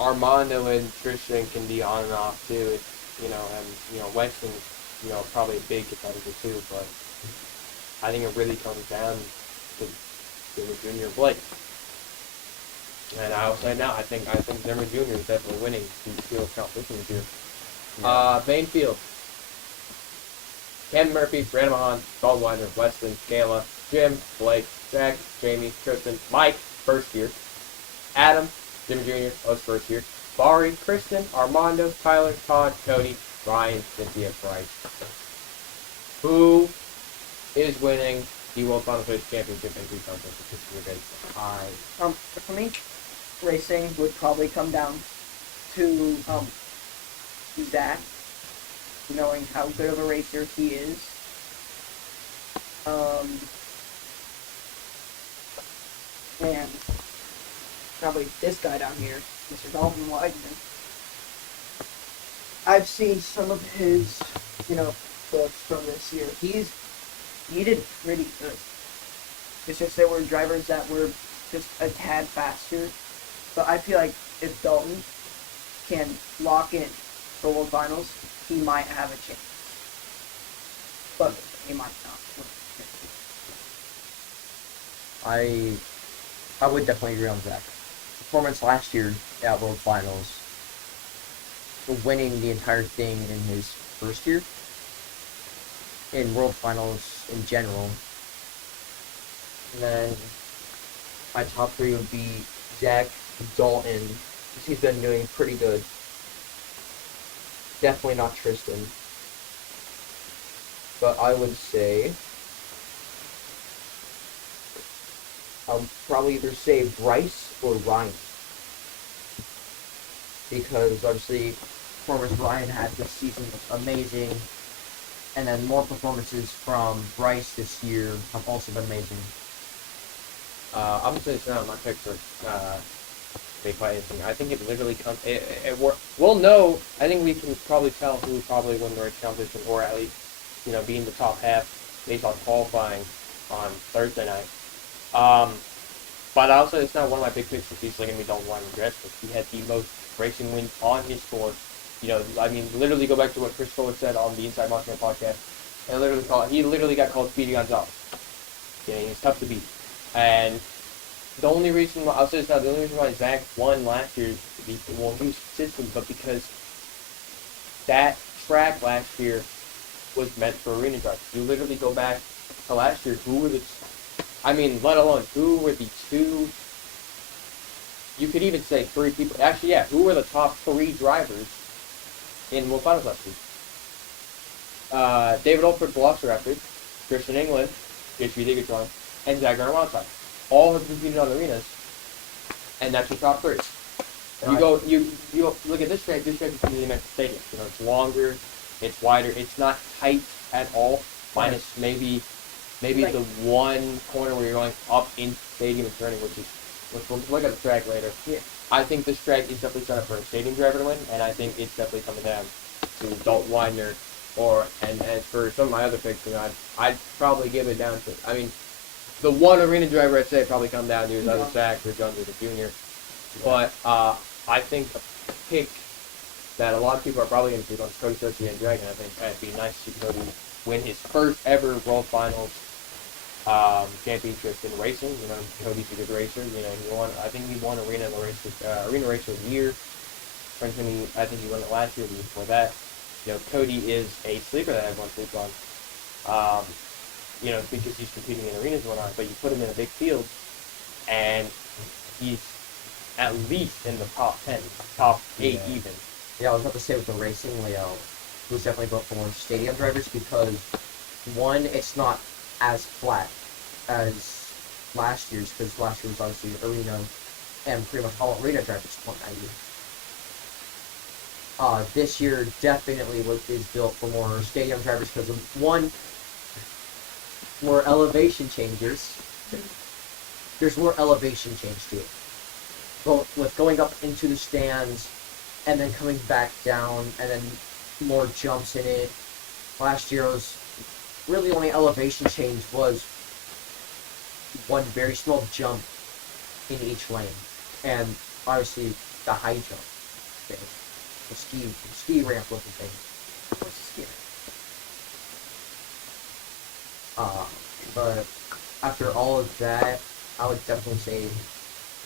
Armando, and Tristan can be on and off, too. And Weston, probably a big competitor, too, but I think it really comes down to Zimmer Jr. and Blake. And I will say now, I think Zimmer Jr. is definitely winning the skills competition this year. Main field. Ken Murphy, Brandon Mahan, Goldwiner, Weston, Kayla, Jim, Blake, Jack, Jamie, Tristan, Mike, first year. Adam, Zimmer Jr., was first year. Bari, Kristen, Armando, Tyler, Todd, Cody, Ryan, Cynthia, Bryce. Who is winning the World Final Race Championship in 2015? For me, racing would probably come down to Zach, knowing how good of a racer he is. And probably this guy down here, Mr. Dalton Weidman. I've seen some of his, clips from this year. He did pretty good. It's just there were drivers that were just a tad faster. But I feel like if Dalton can lock in for World Finals, he might have a chance. But he might not. I would definitely agree on Zach. Performance last year at World Finals, winning the entire thing in his first year, in World Finals in general. And then my top three would be Zach, Dalton, because he's been doing pretty good. Definitely not Triston. But I would say I'll probably either say Bryce or Ryan. Because obviously performance Ryan had this season was amazing. And then more performances from Bryce this year have also been amazing. I'm gonna say it's not my picks are they quite interesting. I think it literally comes. We'll know. I think we can probably tell who probably won the race competition, or at least be in the top half based on qualifying on Thursday night. But also it's not one of my big picks. It's easily gonna be Dalton Wyman Dressler. He had the most racing wins on his tour. Literally go back to what Chris Fuller said on the Inside Mothman podcast. He literally got called Speedy Gonzalez. He's tough to beat. And the only reason why, I'll say this now, the only reason why Zach won last year, he was consistent, but because that track last year was meant for arena drivers. You literally go back to last year, who were the two, you could even say three people, actually, yeah, who were the top three drivers in World Finals last year? David Olford, Velociraptor, Christian England, JP Digatron, and Zach Garmonti. All have competed on arenas, and that's your top three. You look at this track. This track is competing at the stadium. It's longer, it's wider, it's not tight at all. Minus maybe Like, the one corner where you're going up in stadium and turning, which we'll look at the track later. Yeah. I think this track is definitely set up for a stadium driver to win, and I think it's definitely coming down to Dalton Widener, and as for some of my other picks, I'd probably give it down to, the one arena driver I'd say probably come down to is either Zach or John the Jr. But I think a pick that a lot of people are probably going to pick on is Cody Cersei and Dragon. I think it'd be nice to see Cody win his first ever World Finals championships in racing. Cody's a good racer. I think he won arena racer of the year. I think he won it last year, the year before that. Cody is a sleeper that everyone sleeps on. Because he's competing in arenas and whatnot, but you put him in a big field, and he's at least in the top 10, top 8 even. Yeah, I was about to say with the racing layout, it was definitely built for more stadium drivers because, one, it's not as flat as last year's, because last year was obviously arena, and pretty much all arena drivers won that year. This year definitely is built for more stadium drivers because of, one, more elevation changes. There's more elevation change to it. With going up into the stands and then coming back down and then more jumps in it. Last year was really only elevation change was one very small jump in each lane. And obviously the high jump thing. The ski ramp looking thing. What's the ski ramp? But after all of that, I would definitely say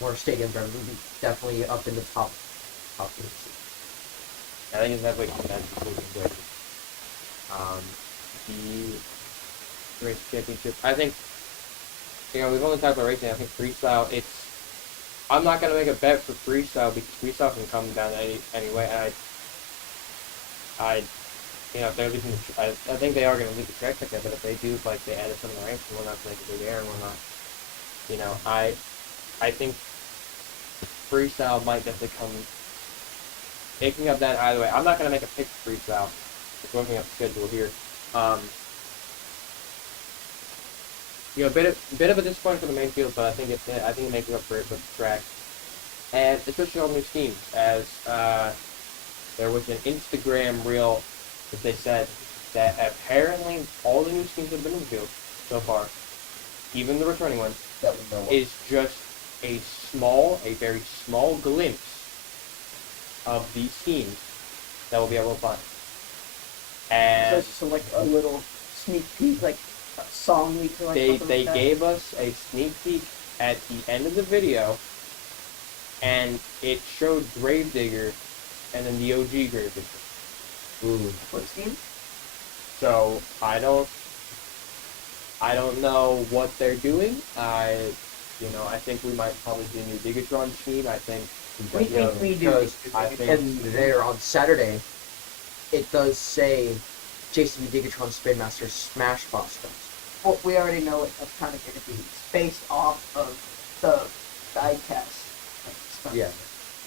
more stadium drivers would be definitely up in the top three. I think it's definitely good. The race championship. I think we've only talked about racing. I think freestyle. I'm not gonna make a bet for freestyle because freestyle can come down anyway. And you know, if they're leaving, I think they are going to leave the track like that. But if they do, like they added some of the ramps and whatnot to make a big air and whatnot, you know, I think freestyle might definitely come. Making up that either way. I'm not going to make a pick for freestyle. Just looking up the schedule here. You know, a bit of a disappointment for the main field, but I think it's making up for it with the track, and especially all the new schemes. As there was an Instagram reel that they said that apparently all the new schemes that have been in the field so far, even the returning ones, That we know of. is just a very small glimpse of these schemes that we'll be able to find. So And it's just like a little sneak peek, like a song leak or like something they like that. gave us a sneak peek at the end of the video, and it showed Gravedigger and then the OG Gravedigger. Ooh. What scheme? So I don't know what they're doing. I think we might probably do a new Digatron scheme. I think We do. Because I think and there on Saturday, it does say JCB Digatron Spin Master Smash Boss Stones. Well, we already know what that's kind of going to be. It's based off of the diecast. Like, Yeah.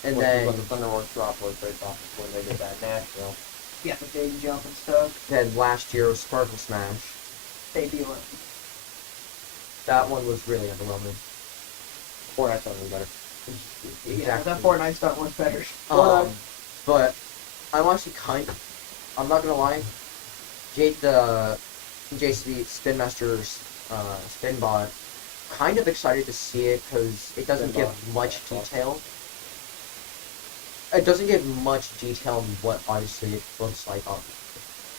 And when then the Thunderworks drop was based off of when they did that Nashville. Yeah, the big jump and stuff. last year was Sparkle Smash. Debut one. That one was really underwhelming. Fortnite something better. Yeah, that Fortnite stuff was better. But I'm actually I'm not gonna lie, the JCB Spin Master's Spin Bot, kind of excited to see it because it doesn't Spin give Bot, much yeah, detail. It doesn't give much detail on what obviously it looks like on.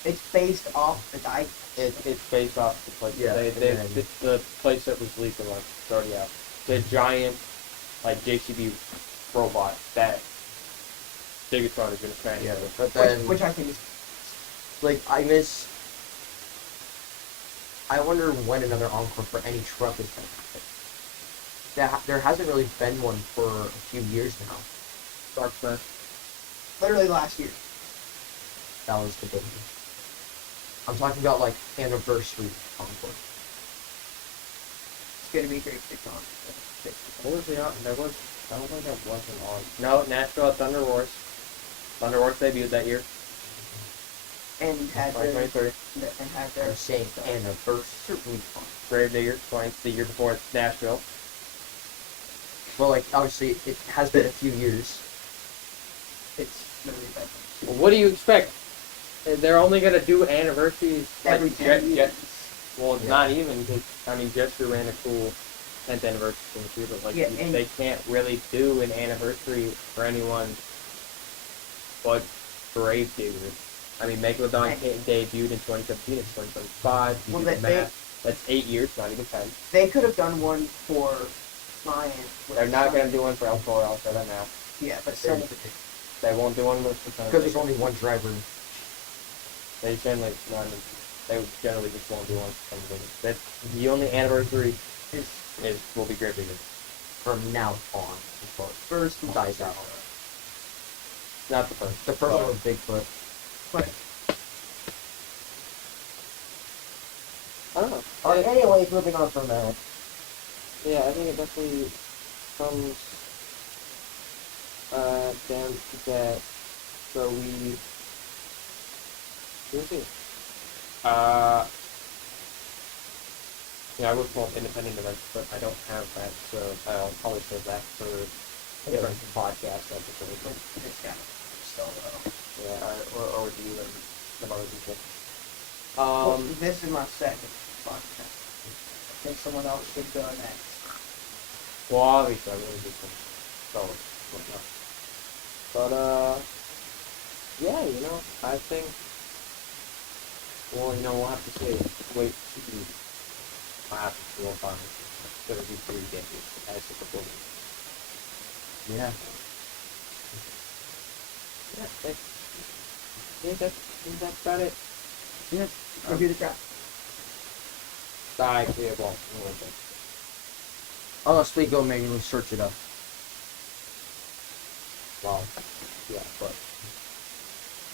It's based off the die. It's based off the place. Yeah, The place that was leaked like it's already out. The giant like JCB robot that Digatron is gonna crash. Yeah, but then Which I think is like I wonder when another encore for any truck is going to happen. There hasn't really been one for a few years now. Dark Smash. literally last year. That was the big one. I'm talking about like anniversary encore. It's going to be great to on. What was the there was I don't think that wasn't on. No, Nashville at Thunder Wars. Thunder Wars debuted that year. And had their 2023. and had their I'm saying anniversary one. Gravedigger, the year before Nashville. Well, like obviously it has been a few years. It's literally bad. Well, what do you expect? They're only gonna do anniversaries Every like 10 years. Well, Yeah. not even because I mean Jester ran a cool 10th anniversary thing too, but like Yeah, and- they can't really do an anniversary for anyone but Gravedigger. I mean, Megalodon debuted in 2017 and 2025. You Well, do the they- math. That's 8 years, not even 10. They could have done one for Lion. with They're not some- gonna do one for El Toro, I'll say that now. Yeah, but some. They won't do one with Because there's only one driver. They generally they generally just won't do one. That the only anniversary will be Gravedigger. From now on, before First it dies out. Not the first. The first one was Bigfoot. But I don't know. Anyways, moving on from that. Yeah, I think it definitely comes down to that. So we'll see. Yeah, I would call it independent events, but I don't have that, so I'll probably save that for a different podcast episode. it's kind of still low. Yeah, or with you and some other people. Well, this is my second podcast. I think someone else should go next. Well, obviously, I really just so whatnot. But yeah, I think. Well, we'll have to see. Wait to see what happens to our finals. It's gonna be 3 games as a performance. Yeah. That's about it. Yeah. Review the track. Yeah, well, Unless we go manually search it up. well, yeah, but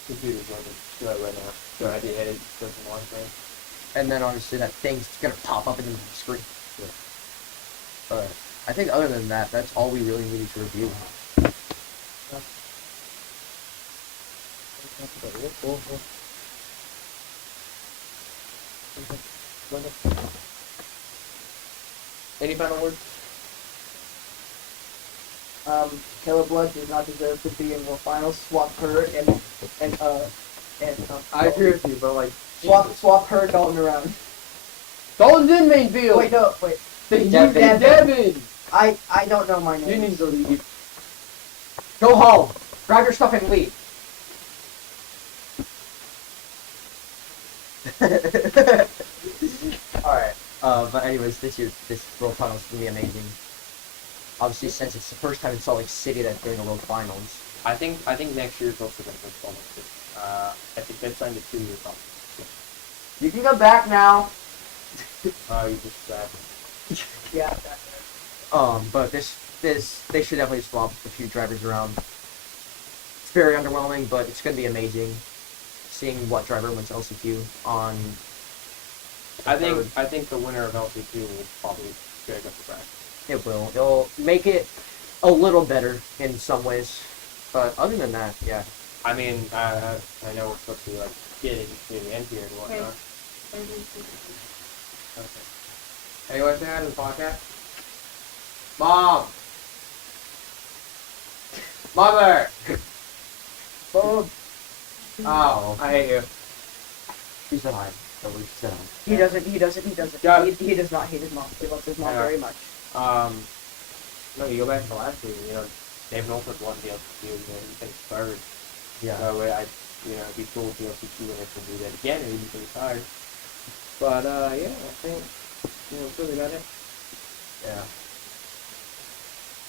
computer's running. Do that right now. So I did edit certain one thing. And then obviously that thing's gonna pop up in the screen. Yeah. But I think other than that, that's all we really needed to review. Any final words? Caleb Blood does not deserve to be in World Finals. Swap her and I agree with you, but like swap her Dalton around. Dalton's in main field. Wait, no, wait. Devin. I don't know my name. You need to leave. Go home! Grab your stuff and leave! Alright. But anyways, this World Finals is gonna be amazing. Obviously, since it's the first time in Salt Lake City that's doing the World Finals. I think next year's also going to be almost good. I think they signed a 2-year contract. You can go back now. You just Yeah, that's But they should definitely swap a few drivers around. It's very underwhelming, but it's gonna be amazing seeing what driver wins LCQ on. I think the winner of LCQ will probably drag up the bracket. It will. It'll make it a little better in some ways, but other than that, yeah. I mean, I know we're supposed to be like getting to the end here and whatnot. Okay. Anyone say hi to the podcast? Mom! Mother! Bob. Oh, I hate you. She said hi. So we said hi. He doesn't. He does not hate his mom. He loves his mom Yeah. very much. No, you go back to last season, Dave Norfolk won the LCQ and he finished third. Yeah. So it'd be cool if the LCQ winners can do that again and he'd be pretty tired. But, yeah, I think, that's really about it. Yeah.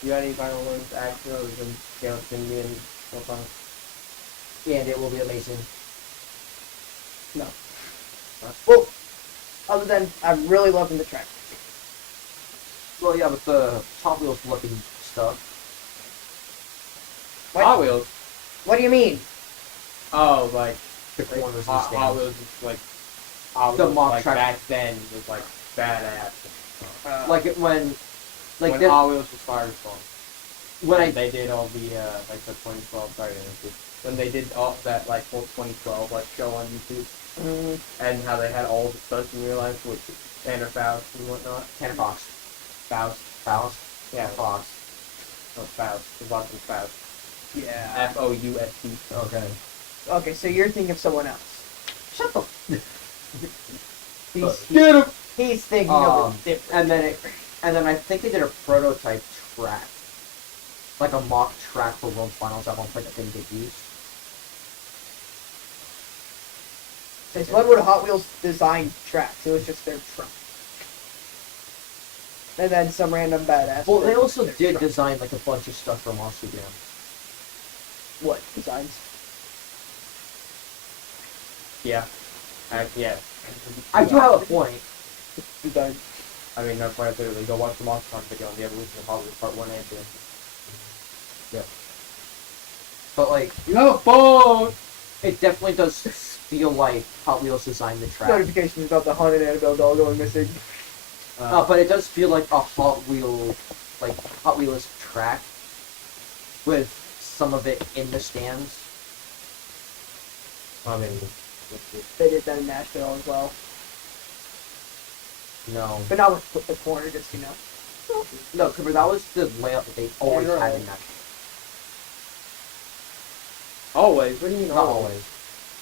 You got any final words, Axel, other than Caleb's going to be in so far? And it will be amazing. No. Well, other than I'm really loving the track. Well, yeah, with the Hot Wheels looking stuff. What? Hot Wheels? What do you mean? Oh, like, The corners and Hot stands. Wheels is like, Hot The Wheels, mock like, track. back then was like badass. Like it when, like when the, Hot Wheels was Firestone. when They did all the, like the 2012, sorry, when they did all that, like, whole 2012, like, show on YouTube, and how they had all the stunts in real life with Tanner Faust and whatnot. Tanner Fox. Faust. Faust. Yeah, Fox. no, Faust. The Boston Faust. Yeah. F-O-U-S-T. Okay. Okay, so you're thinking of someone else. Shut the. Get him! He's thinking of a different. And then I think they did a prototype track, like a mock track for World Finals at one point that didn't get used. Since when would Hot Wheels design tracks? It was just their truck. And then some random badass. Well, they also their did truck. design like a bunch of stuff for Monster Jam. What designs? Yeah. Yeah. I do have a point. Designs. I mean, no, quite literally. Go watch the Monster Hunt video on the evolution of Hot Wheels Part 1 and 2. But like, You have a phone! it definitely does feel like Hot Wheels designed the track. Notifications about the haunted Annabelle doll going missing. But it does feel like a Hot Wheels track with some of it in the stands. I mean, They did that in Nashville as well, No. but not with the corner, just No, Cooper, that was the layout that they always Yeah, had right. in that. always. What do you mean Not always.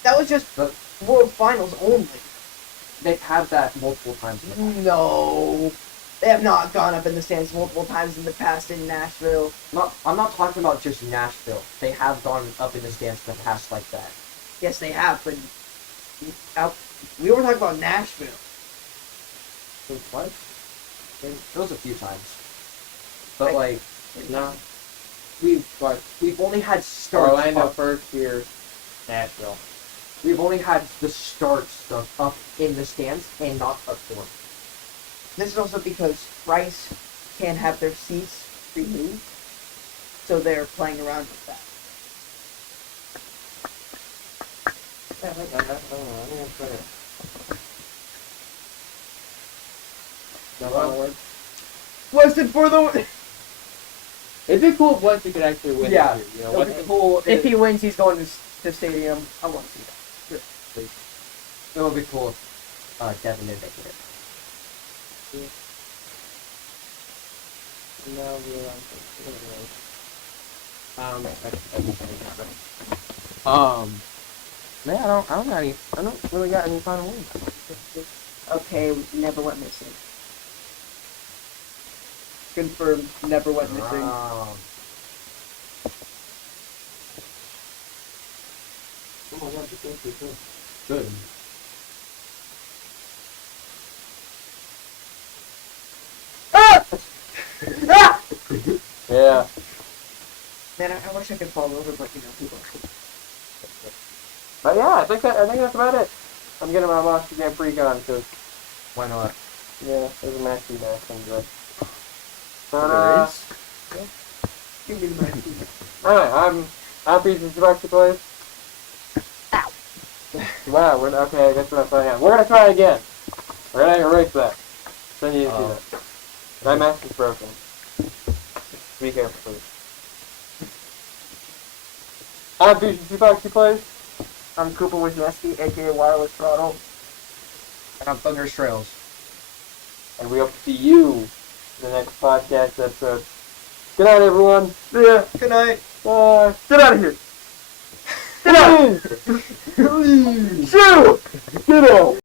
That was just But World Finals only. they've had that multiple times in the past. No, they have not gone up in the stands multiple times in the past in Nashville. I'm not talking about just Nashville. They have gone up in the stands in the past like that. Yes, they have, but we were talking about Nashville. What? It was a few times. But Like- like, No. we've only had starts Orlando up. first year, Nashville. We've only had the start stuff up in the stands and not up front. This is also because Rice can't have their seats removed, so they're playing around with that. Yeah, I got that. Hold on, I'm gonna try it. That won't work. Weston for the. It'd be cool if Weston could actually win. Yeah, This year, you know, it would be Weston, cool. If he wins, he's going to stadium. I want to see that. It would be cool if Devin didn't make it. no, we're man, I don't really got any final wins. Okay, never went missing. Confirmed, never went missing. Oh my god, this is good. Ah! Ah! Yeah. Man, I wish I could fall over, but you know, people. But yeah, I think that's about it. I'm getting my Monster Jam Precon because Why not? yeah, there's a maxi match I'm good. There is? Give me the mic. Alright, I'm Peaches Back to Place. Ow. Wow, okay, I guess we're not trying again. We're gonna try it again. We're gonna erase that. Then you see that. My mask is broken. Be careful, please. I'm Peaches Back to Place. I'm Cooper Wisniewski, aka Wireless Throttle. And I'm Thunderous Trails. And we hope to see you in the next podcast episode. Good night, everyone. See ya. Good night. Bye. Get out of here. Get out. Shoo. Get out.